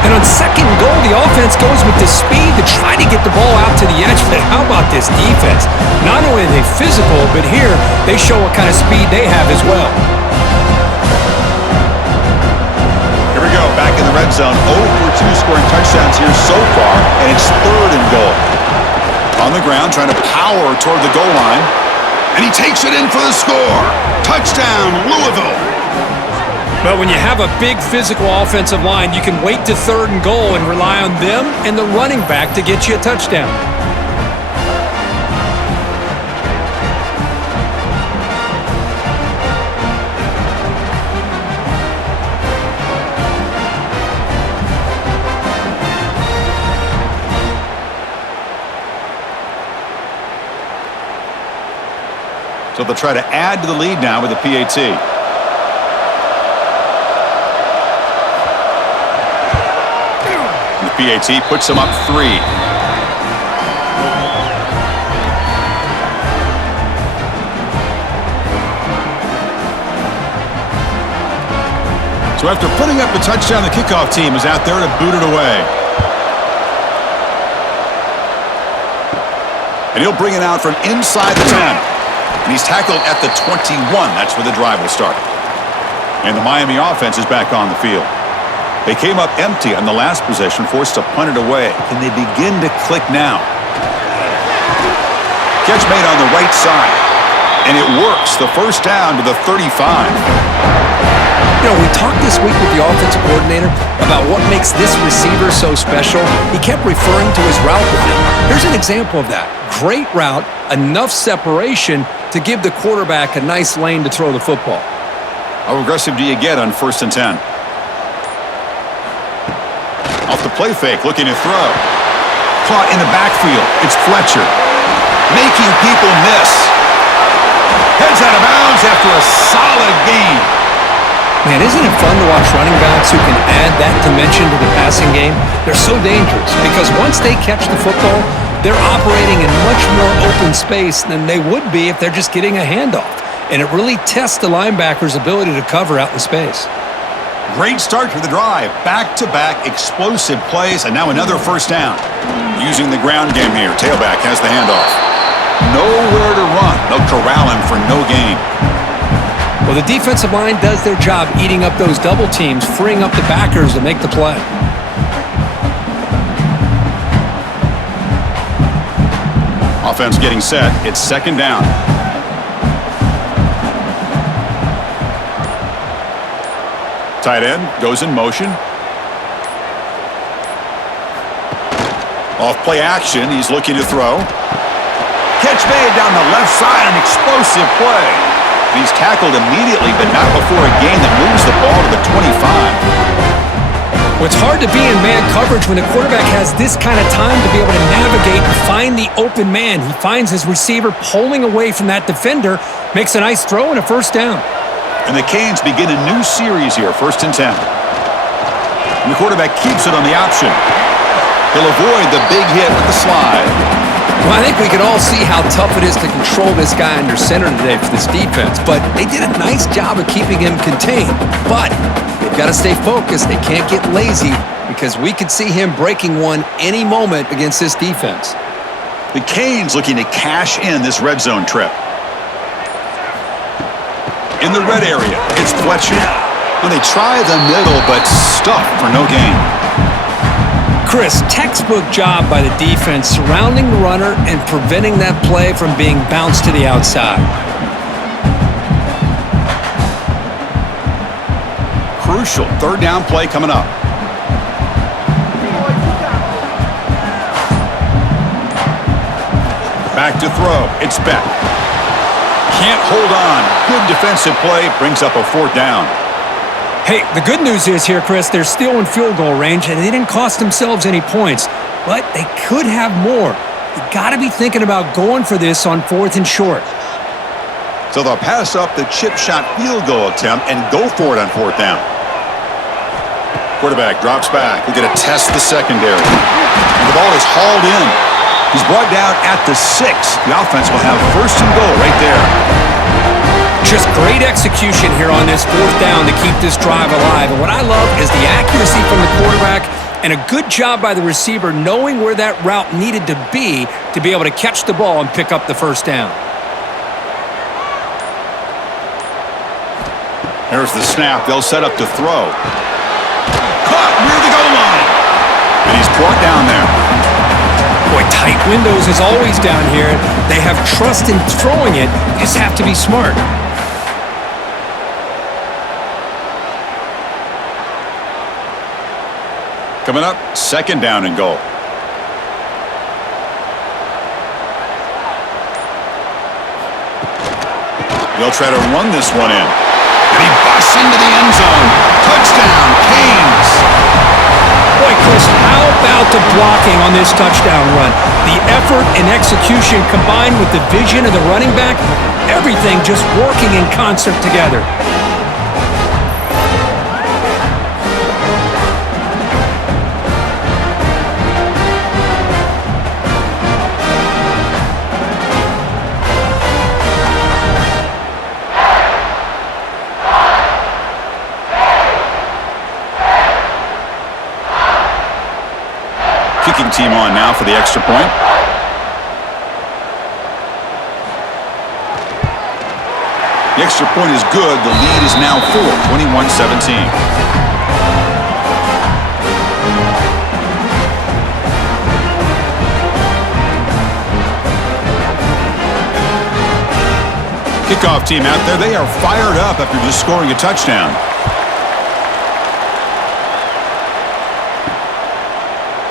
And on 2nd and goal, the offense goes with the speed to try to get the ball out to the edge. But how about this defense? Not only are they physical, but here they show what kind of speed they have as well. Here we go. Back in the red zone. 0 for 2 scoring touchdowns here so far. And it's 3rd and goal. On the ground, trying to power toward the goal line. And he takes it in for the score. Touchdown, Louisville. But when you have a big physical offensive line, you can wait to 3rd and goal and rely on them and the running back to get you a touchdown. So they'll try to add to the lead now with a PAT. And the PAT puts them up 3. So after putting up the touchdown, the kickoff team is out there to boot it away. And he'll bring it out from inside the 10. And he's tackled at the 21. That's where the drive will start. And the Miami offense is back on the field. They came up empty on the last possession, forced to punt it away. Can they begin to click now? Catch made on the right side. And it works. The first down to the 35. You know, we talked this week with the offensive coordinator about what makes this receiver so special. He kept referring to his route running. Here's an example of that. Great route, enough separation to give the quarterback a nice lane to throw the football. How aggressive do you get on 1st and 10? Off the play fake, looking to throw. Caught in the backfield. It's Fletcher. Making people miss. Heads out of bounds after a solid gain. Man, isn't it fun to watch running backs who can add that dimension to the passing game? They're so dangerous because once they catch the football, they're operating in much more open space than they would be if they're just getting a handoff. And it really tests the linebacker's ability to cover out in space. Great start to the drive. Back-to-back explosive plays, and now another first down. Using the ground game here. Tailback has the handoff. Nowhere to run. They'll corral him for no gain. Well, the defensive line does their job eating up those double teams, freeing up the backers to make the play. Offense getting set. It's 2nd down. Tight end goes in motion. Off play action. He's looking to throw. Catch made down the left side. An explosive play. He's tackled immediately, but not before a gain that moves the ball to the 25. Well, it's hard to be in man coverage when the quarterback has this kind of time to be able to navigate and find the open man. He finds his receiver pulling away from that defender, makes a nice throw and a first down. And the Canes begin a new series here, 1st and 10. And the quarterback keeps it on the option. He'll avoid the big hit with the slide. Well, I think we can all see how tough it is to control this guy under center today for this defense, but they did a nice job of keeping him contained. But they've got to stay focused. They can't get lazy because we could see him breaking one any moment against this defense. The Canes looking to cash in this red zone trip. In the red area, it's Fletcher. When they try the middle, but stuff for no gain. Chris, textbook job by the defense surrounding the runner and preventing that play from being bounced to the outside. Crucial 3rd down play coming up. Back to throw. It's Beck. Can't hold on. Good defensive play. Brings up a 4th down. Hey, the good news is here, Chris, they're still in field goal range, and they didn't cost themselves any points, but they could have more. You got to be thinking about going for this on 4th and short. So they'll pass up the chip shot field goal attempt and go for it on 4th down. Quarterback drops back. We're going to test the secondary. And the ball is hauled in. He's brought down at the 6. The offense will have 1st and goal right there. Just great execution here on this 4th down to keep this drive alive. And what I love is the accuracy from the quarterback and a good job by the receiver knowing where that route needed to be able to catch the ball and pick up the 1st down. There's the snap. They'll set up to throw. Caught near the goal line. And he's brought down there. Boy, tight windows is always down here. They have trust in throwing it. You just have to be smart. Coming up, 2nd down and goal. They'll try to run this one in. And he busts into the end zone. Touchdown, Canes. Boy, Chris, how about the blocking on this touchdown run? The effort and execution combined with the vision of the running back, everything just working in concert together. Kicking team on now for the extra point. The extra point is good. The lead is now 4, 21-17. Kickoff team out there. They are fired up after just scoring a touchdown.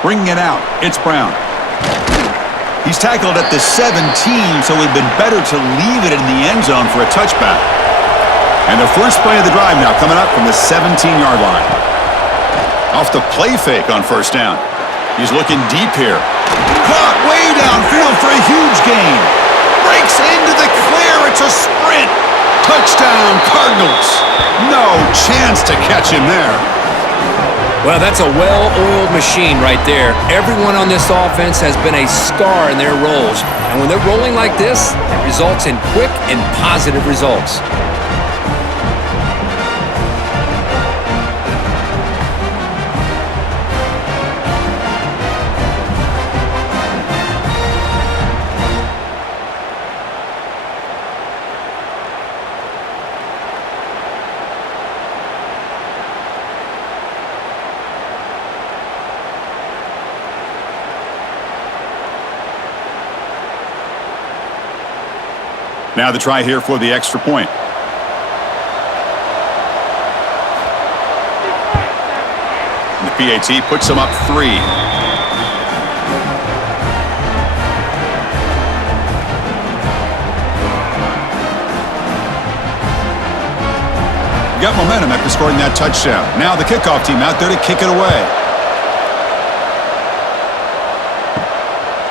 Bringing it out, it's Brown. He's tackled at the 17, so it would have been better to leave it in the end zone for a touchback. And the first play of the drive now coming up from the 17-yard line. Off the play fake on first down. He's looking deep here. Caught way downfield for a huge gain. Breaks into the clear, it's a sprint. Touchdown, Cardinals. No chance to catch him there. Well, that's a well-oiled machine right there. Everyone on this offense has been a star in their roles. And when they're rolling like this, it results in quick and positive results. Now the try here for the extra point. And the PAT puts them up 3. Got momentum after scoring that touchdown. Now the kickoff team out there to kick it away.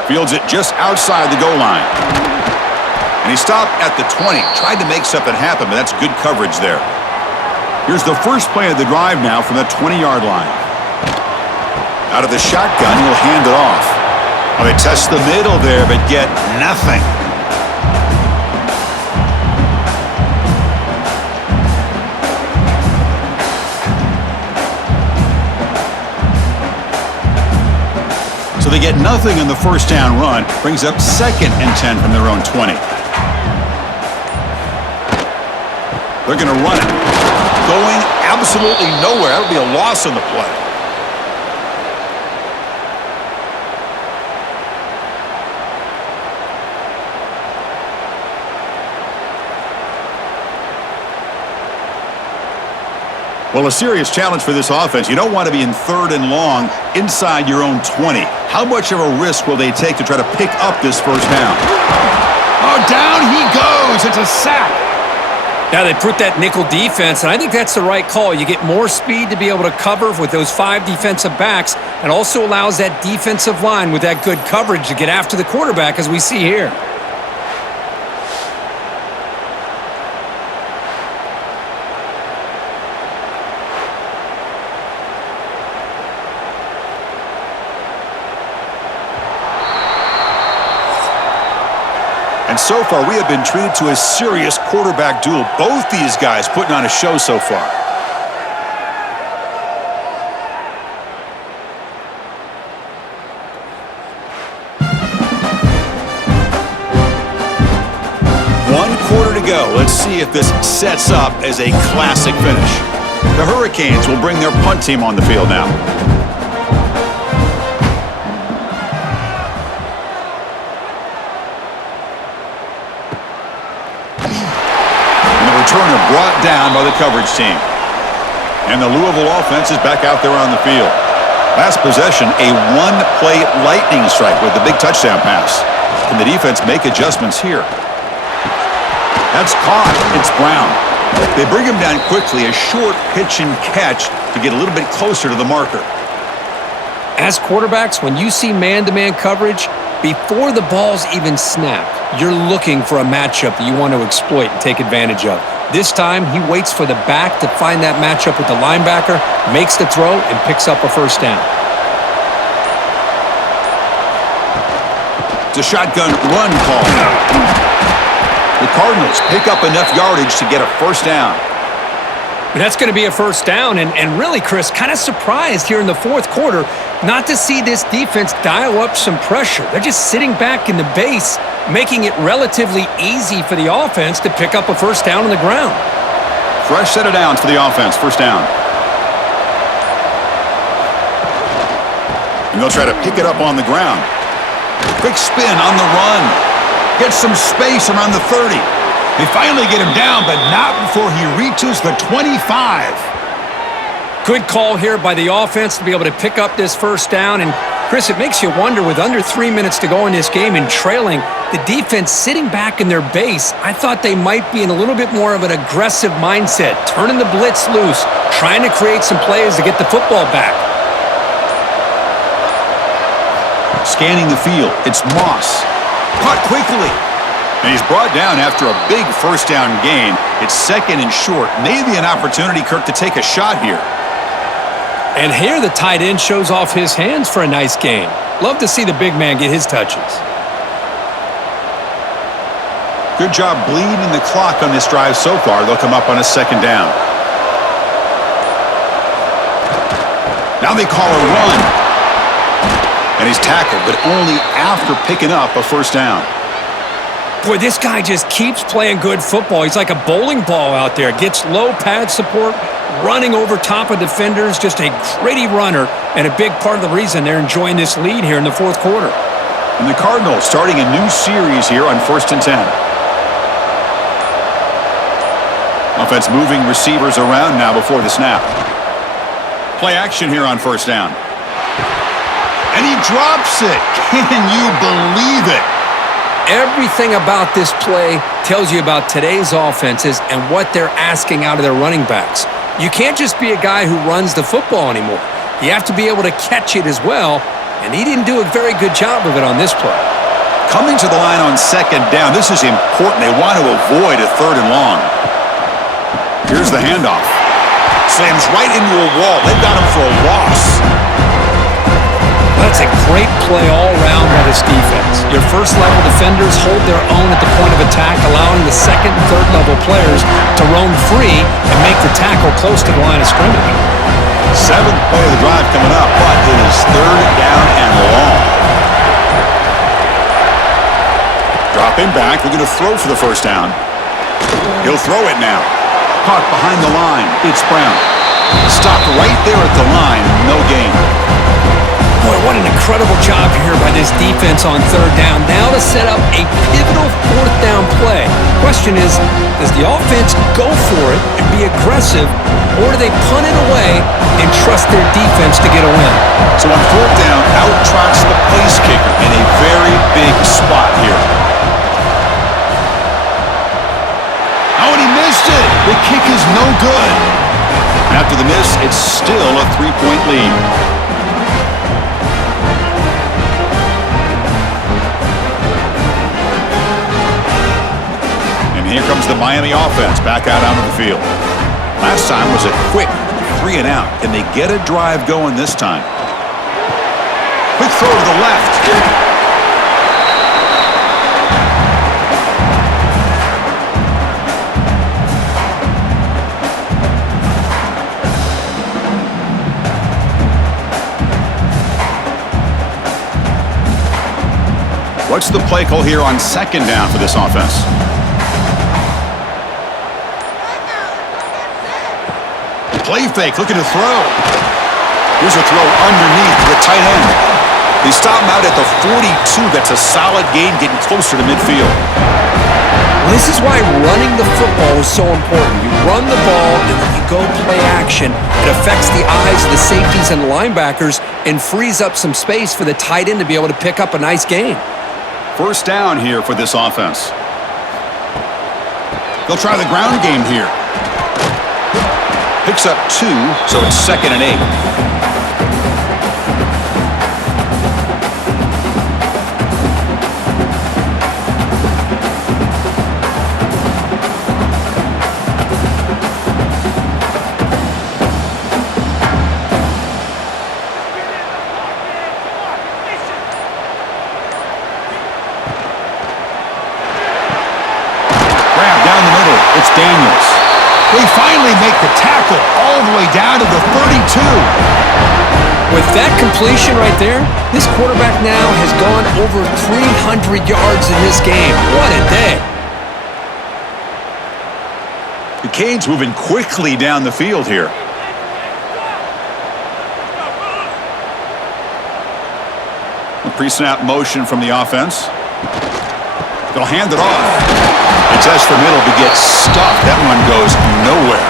Fields it just outside the goal line. And he stopped at the 20. Tried to make something happen, but that's good coverage there. Here's the first play of the drive now from the 20-yard line. Out of the shotgun, he'll hand it off. Well, they test the middle there, but get nothing. So they get nothing on the first down run. Brings up 2nd and 10 from their own 20. They're going to run it. Going absolutely nowhere. That'll be a loss on the play. Well, a serious challenge for this offense. You don't want to be in 3rd and long inside your own 20. How much of a risk will they take to try to pick up this first down? Oh, down he goes. It's a sack. Now they put that nickel defense, and I think that's the right call. You get more speed to be able to cover with those 5 defensive backs, and also allows that defensive line with that good coverage to get after the quarterback, as we see here. And so far, we have been treated to a serious quarterback duel. Both these guys putting on a show so far. One quarter to go. Let's see if this sets up as a classic finish. The Hurricanes will bring their punt team on the field now. Returner brought down by the coverage team. And the Louisville offense is back out there on the field. Last possession, a one-play lightning strike with the big touchdown pass. Can the defense make adjustments here? That's caught. It's Brown. They bring him down quickly, a short pitch and catch to get a little bit closer to the marker. As quarterbacks, when you see man-to-man coverage, Before the ball's even snapped, you're looking for a matchup that you want to exploit and take advantage of. This time, he waits for the back to find that matchup with the linebacker, makes the throw, and picks up a first down. It's a shotgun run call. The Cardinals pick up enough yardage to get a first down. That's going to be a first down, and really, Chris, kind of surprised here in the fourth quarter not to see this defense dial up some pressure. They're just sitting back in the base, making it relatively easy for the offense to pick up a first down on the ground. Fresh set of downs for the offense, first down. And they'll try to pick it up on the ground. Quick spin on the run. Gets some space around the 30. They finally get him down, but not before he reaches the 25. Good call here by the offense to be able to pick up this first down. And, Chris, it makes you wonder, with under 3 minutes to go in this game and trailing, the defense sitting back in their base, I thought they might be in a little bit more of an aggressive mindset, turning the blitz loose, trying to create some plays to get the football back. Scanning the field, it's Moss. Caught quickly. And he's brought down after a big first down gain. It's second and short. Maybe an opportunity, Kirk, to take a shot here. And here the tight end shows off his hands for a nice gain. Love to see the big man get his touches. Good job bleeding the clock on this drive so far. They'll come up on a second down. Now they call a run. And he's tackled, but only after picking up a first down. Boy, this guy just keeps playing good football. He's like a bowling ball out there. Gets low pad support, running over top of defenders. Just a gritty runner, and a big part of the reason they're enjoying this lead here in the fourth quarter. And the Cardinals starting a new series here on 1st and 10. Offense moving receivers around now before the snap. Play action here on first down. And he drops it. Can you believe it? Everything about this play tells you about today's offenses and what they're asking out of their running backs. You can't just be a guy who runs the football anymore. You have to be able to catch it as well, and he didn't do a very good job of it on this play. Coming to the line on second down, this is important. They want to avoid a third and long. Here's the handoff. Slams right into a wall. They've got him for a loss. That's a great play all around by this defense. Your first-level defenders hold their own at the point of attack, allowing the second and third-level players to roam free and make the tackle close to the line of scrimmage. Seventh play of the drive coming up, but it is third down and long. Dropping back, looking to throw for the first down. He'll throw it now. Caught behind the line. It's Brown. Stopped right there at the line. No gain. Boy, what an incredible job here by this defense on third down. Now to set up a pivotal fourth down play. Question is, does the offense go for it and be aggressive, or do they punt it away and trust their defense to get a win? So on fourth down, out trots the place kicker in a very big spot here. Oh, and he missed it. The kick is no good. After the miss, it's still a 3-point lead. Here comes the Miami offense back out onto the field. Last time was a quick 3 and out. Can they get a drive going this time? Quick throw to the left. What's the play call here on second down for this offense? Play fake, looking to throw. Here's a throw underneath the tight end. They stop him out at the 42. That's a solid gain, getting closer to midfield. Well, this is why running the football is so important. You run the ball, and then you go play action. It affects the eyes of the safeties and linebackers and frees up some space for the tight end to be able to pick up a nice gain. First down here for this offense. They'll try the ground game here. Picks up 2, so it's 2nd and 8. finally make the tackle all the way down to the 32. With that completion right there, this quarterback now has gone over 300 yards in this game. What a day. The Canes moving quickly down the field here. A pre-snap motion from the offense. They'll hand it off. The test for middle begets stuffed. That one goes nowhere.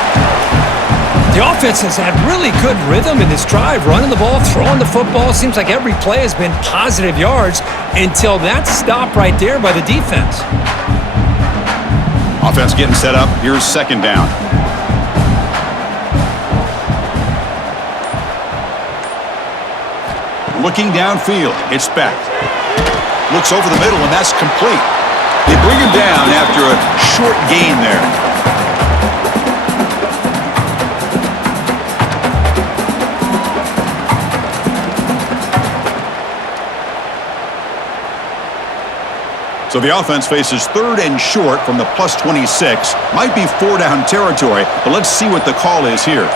The offense has had really good rhythm in this drive, running the ball, throwing the football. Seems like every play has been positive yards until that stop right there by the defense. Offense getting set up. Here's second down. Looking downfield. It's back. Looks over the middle, and that's complete. They bring him down after a short gain there. So the offense faces third and short from the plus 26. Might be 4-down territory, but let's see what the call is here.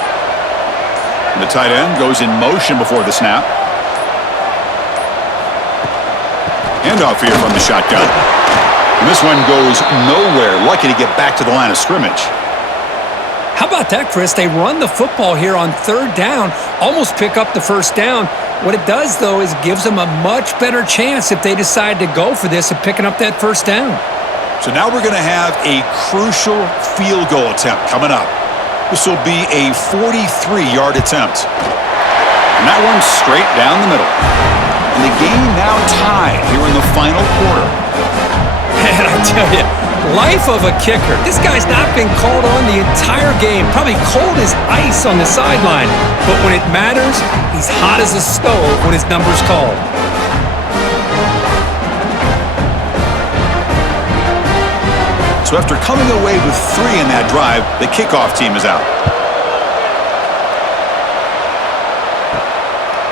The tight end goes in motion before the snap. Handoff here from the shotgun. And this one goes nowhere. Lucky to get back to the line of scrimmage. How about that, Chris? They run the football here on third down, almost pick up the first down. What it does, though, is gives them a much better chance if they decide to go for this of picking up that first down. So now we're going to have a crucial field goal attempt coming up. This will be a 43-yard attempt. And that one's straight down the middle. And the game now tied here in the final quarter. Man, I tell you, life of a kicker. This guy's not been called on the entire game. Probably cold as ice on the sideline. But when it matters, he's hot as a stove when his number's called. So after coming away with 3 in that drive, the kickoff team is out.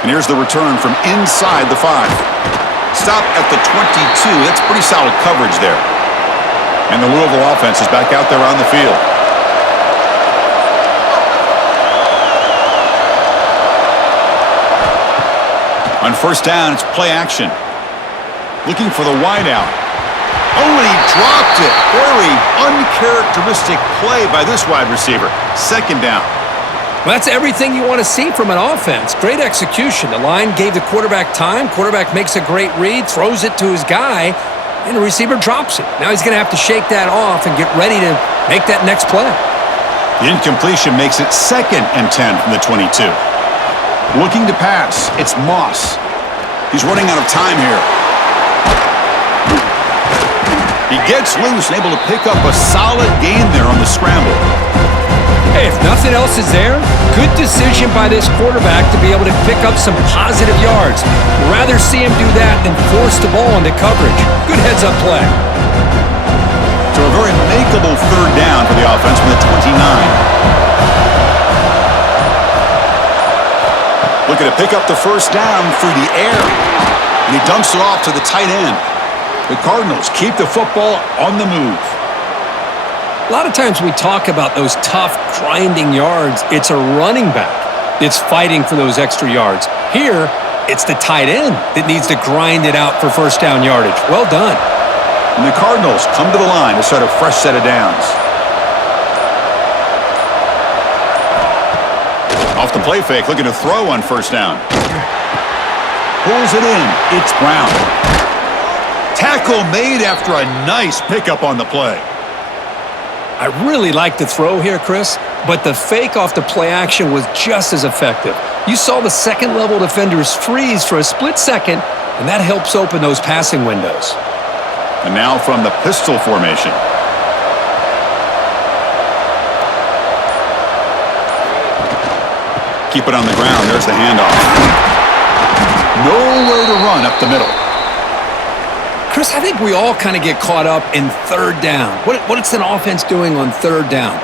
And here's the return from inside the 5. Stop at the 22. That's pretty solid coverage there. And the Louisville offense is back out there on the field. On first down, it's play action. Looking for the wideout. Oh, and he dropped it. Very uncharacteristic play by this wide receiver. Second down. Well, that's everything you want to see from an offense. Great execution. The line gave the quarterback time. Quarterback makes a great read, throws it to his guy, and the receiver drops it. Now he's going to have to shake that off and get ready to make that next play. The incompletion makes it 2nd and 10 from the 22. Looking to pass. It's Moss. He's running out of time here. He gets loose and able to pick up a solid gain there on the scramble. Hey, if nothing else is there, good decision by this quarterback to be able to pick up some positive yards. Rather see him do that than force the ball into coverage. Good heads-up play. So a very makeable third down for the offense from the 29. Looking to pick up the first down through the air. And he dumps it off to the tight end. The Cardinals keep the football on the move. A lot of times we talk about those tough, grinding yards. It's a running back that's fighting for those extra yards. Here, it's the tight end that needs to grind it out for first down yardage. Well done. And the Cardinals come to the line to start a fresh set of downs. Off the play fake, looking to throw on first down. Pulls it in. It's Brown. Tackle made after a nice pickup on the play. I really like the throw here, Chris, but the fake off the play action was just as effective. You saw the second-level defenders freeze for a split second, and that helps open those passing windows. And now from the pistol formation. Keep it on the ground. There's the handoff. Nowhere to run up the middle. Chris, I think we all kind of get caught up in third down. What's an offense doing on third down?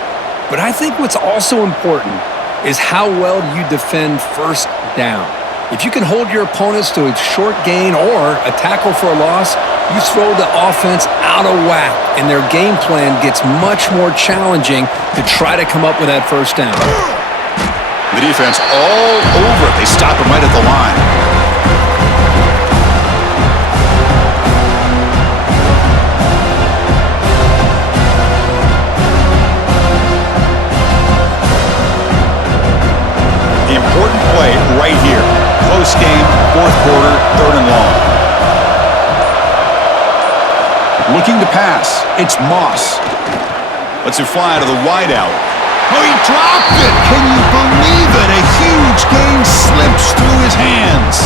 But I think what's also important is how well you defend first down. If you can hold your opponents to a short gain or a tackle for a loss, you throw the offense out of whack, and their game plan gets much more challenging to try to come up with that first down. The defense all over it. They stop him right at the line. The important play right here. Close game, fourth quarter, third and long. Looking to pass. It's Moss. Lets it fly to the wideout. Oh, he dropped it! Can you believe it? A huge gain slips through his hands.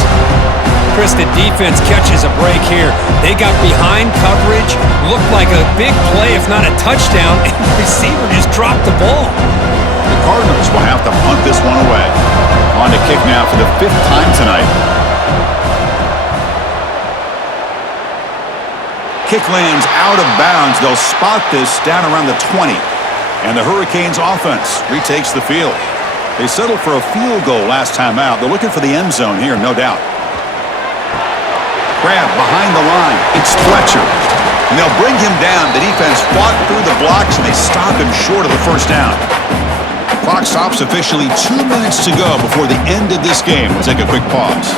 Chris, the defense catches a break here. They got behind coverage, looked like a big play, if not a touchdown, and the receiver just dropped the ball. The Cardinals will have to punt this one away. On to kick now for the 5th time tonight. Kick lands out of bounds. They'll spot this down around the 20. And the Hurricanes offense retakes the field. They settled for a field goal last time out. They're looking for the end zone here, no doubt. Grab behind the line. It's Fletcher. And they'll bring him down. The defense fought through the blocks, and they stop him short of the first down. Clock stops officially 2 minutes to go before the end of this game. We'll take a quick pause.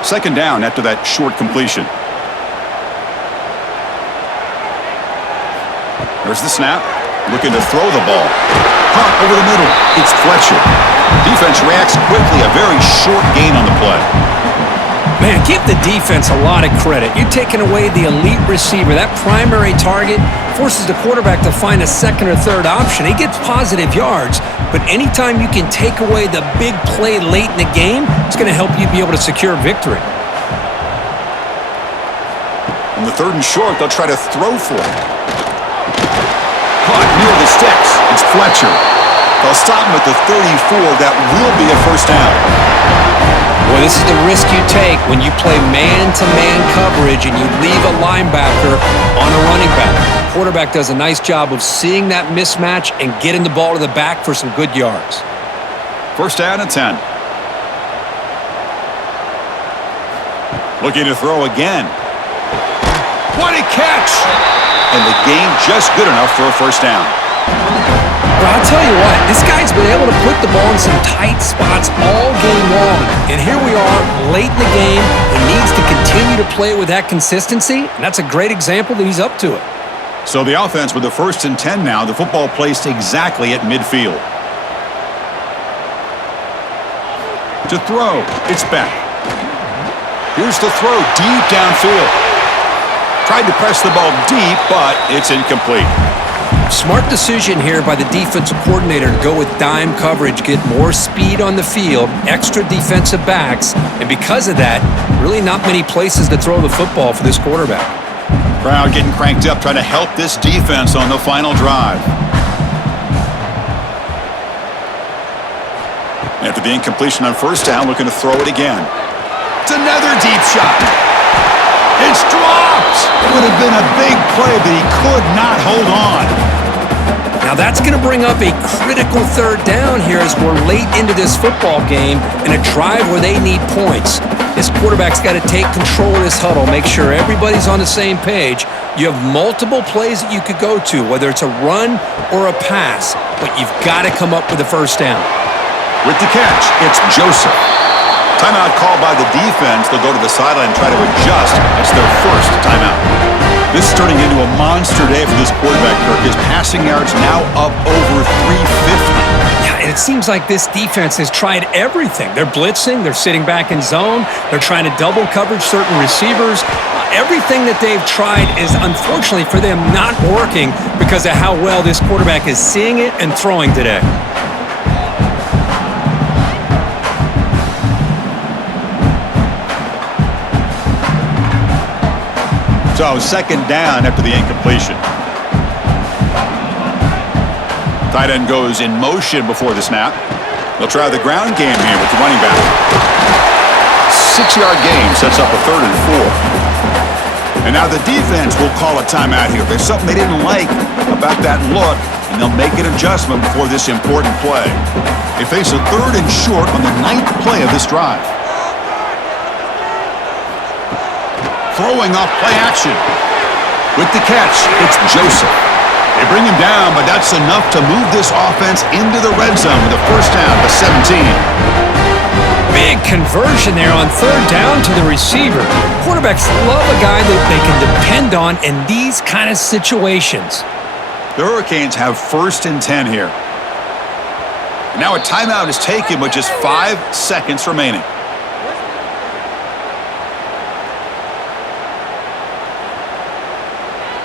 Second down after that short completion. There's the snap. Looking to throw the ball. Caught over the middle. It's Fletcher. Defense reacts quickly. A very short gain on the play. Man, give the defense a lot of credit. You're taking away the elite receiver. That primary target forces the quarterback to find a second or third option. He gets positive yards, but anytime you can take away the big play late in the game, it's going to help you be able to secure victory. On the 3rd and short, they'll try to throw for it. Caught near the sticks. It's Fletcher. They'll stop him at the 34. That will be a first down. Boy, this is the risk you take when you play man-to-man coverage and you leave a linebacker on a running back. The quarterback does a nice job of seeing that mismatch and getting the ball to the back for some good yards. First down and 10. Looking to throw again. What a catch! And the gain just good enough for a first down. But I'll tell you what, this guy's been able to put the ball in some tight spots all game long. And here we are, late in the game. He needs to continue to play with that consistency, and that's a great example that he's up to it. So the offense with the 1st and 10 now, the football placed exactly at midfield. To throw, it's Beck. Here's the throw, deep downfield. Tried to press the ball deep, but it's incomplete. Smart decision here by the defensive coordinator to go with dime coverage, get more speed on the field, extra defensive backs, and because of that, really not many places to throw the football for this quarterback. Crowd getting cranked up, trying to help this defense on the final drive. After the incompletion on first down, looking to throw it again. It's another deep shot. It's dropped! Would have been a big play, but he could not hold on. Now that's going to bring up a critical third down here as we're late into this football game in a drive where they need points. This quarterback's got to take control of this huddle, make sure everybody's on the same page. You have multiple plays that you could go to, whether it's a run or a pass, but you've got to come up with the first down. With the catch, it's Joseph. Timeout called by the defense. They'll go to the sideline and try to adjust. It's their first timeout. This is turning into a monster day for this quarterback, Kirk. His passing yards now up over 350. Yeah, and it seems like this defense has tried everything. They're blitzing. They're sitting back in zone. They're trying to double coverage certain receivers. Everything that they've tried is, unfortunately for them, not working because of how well this quarterback is seeing it and throwing today. So, second down after the incompletion. Tight end goes in motion before the snap. They'll try the ground game here with the running back. 6-yard gain sets up a 3rd and 4. And now the defense will call a timeout here. There's something they didn't like about that look, and they'll make an adjustment before this important play. They face a 3rd and short on the 9th play of this drive. Throwing off play action. With the catch, it's Joseph. They bring him down, but that's enough to move this offense into the red zone with a first down to 17. Big conversion there on 3rd down to the receiver. Quarterbacks love a guy that they can depend on in these kind of situations. The Hurricanes have 1st and 10 here. And now a timeout is taken with just 5 seconds remaining.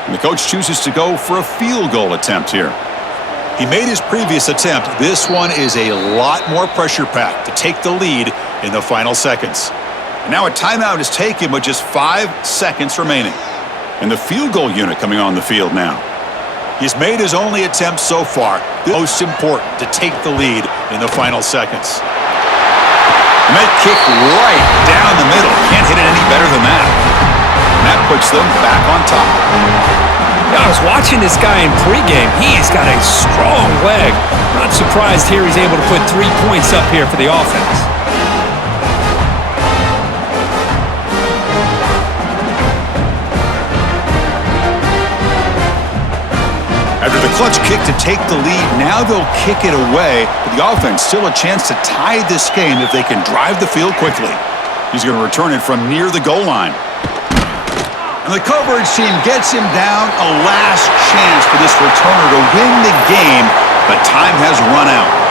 And the coach chooses to go for a field goal attempt here. He made his previous attempt. This one is a lot more pressure-packed to take the lead in the final seconds. And now a timeout is taken with just 5 seconds remaining. And the field goal unit coming on the field now. He's made his only attempt so far. The most important to take the lead in the final seconds. And that kick right down the middle. Can't hit it any better than that. And that puts them back on top. I was watching this guy in pregame. He's got a strong leg. Not surprised here he's able to put 3 points up here for the offense. After the clutch kick to take the lead, now they'll kick it away. But the offense still a chance to tie this game if they can drive the field quickly. He's going to return it from near the goal line. And the coverage team gets him down. A last chance for this returner to win the game, but time has run out.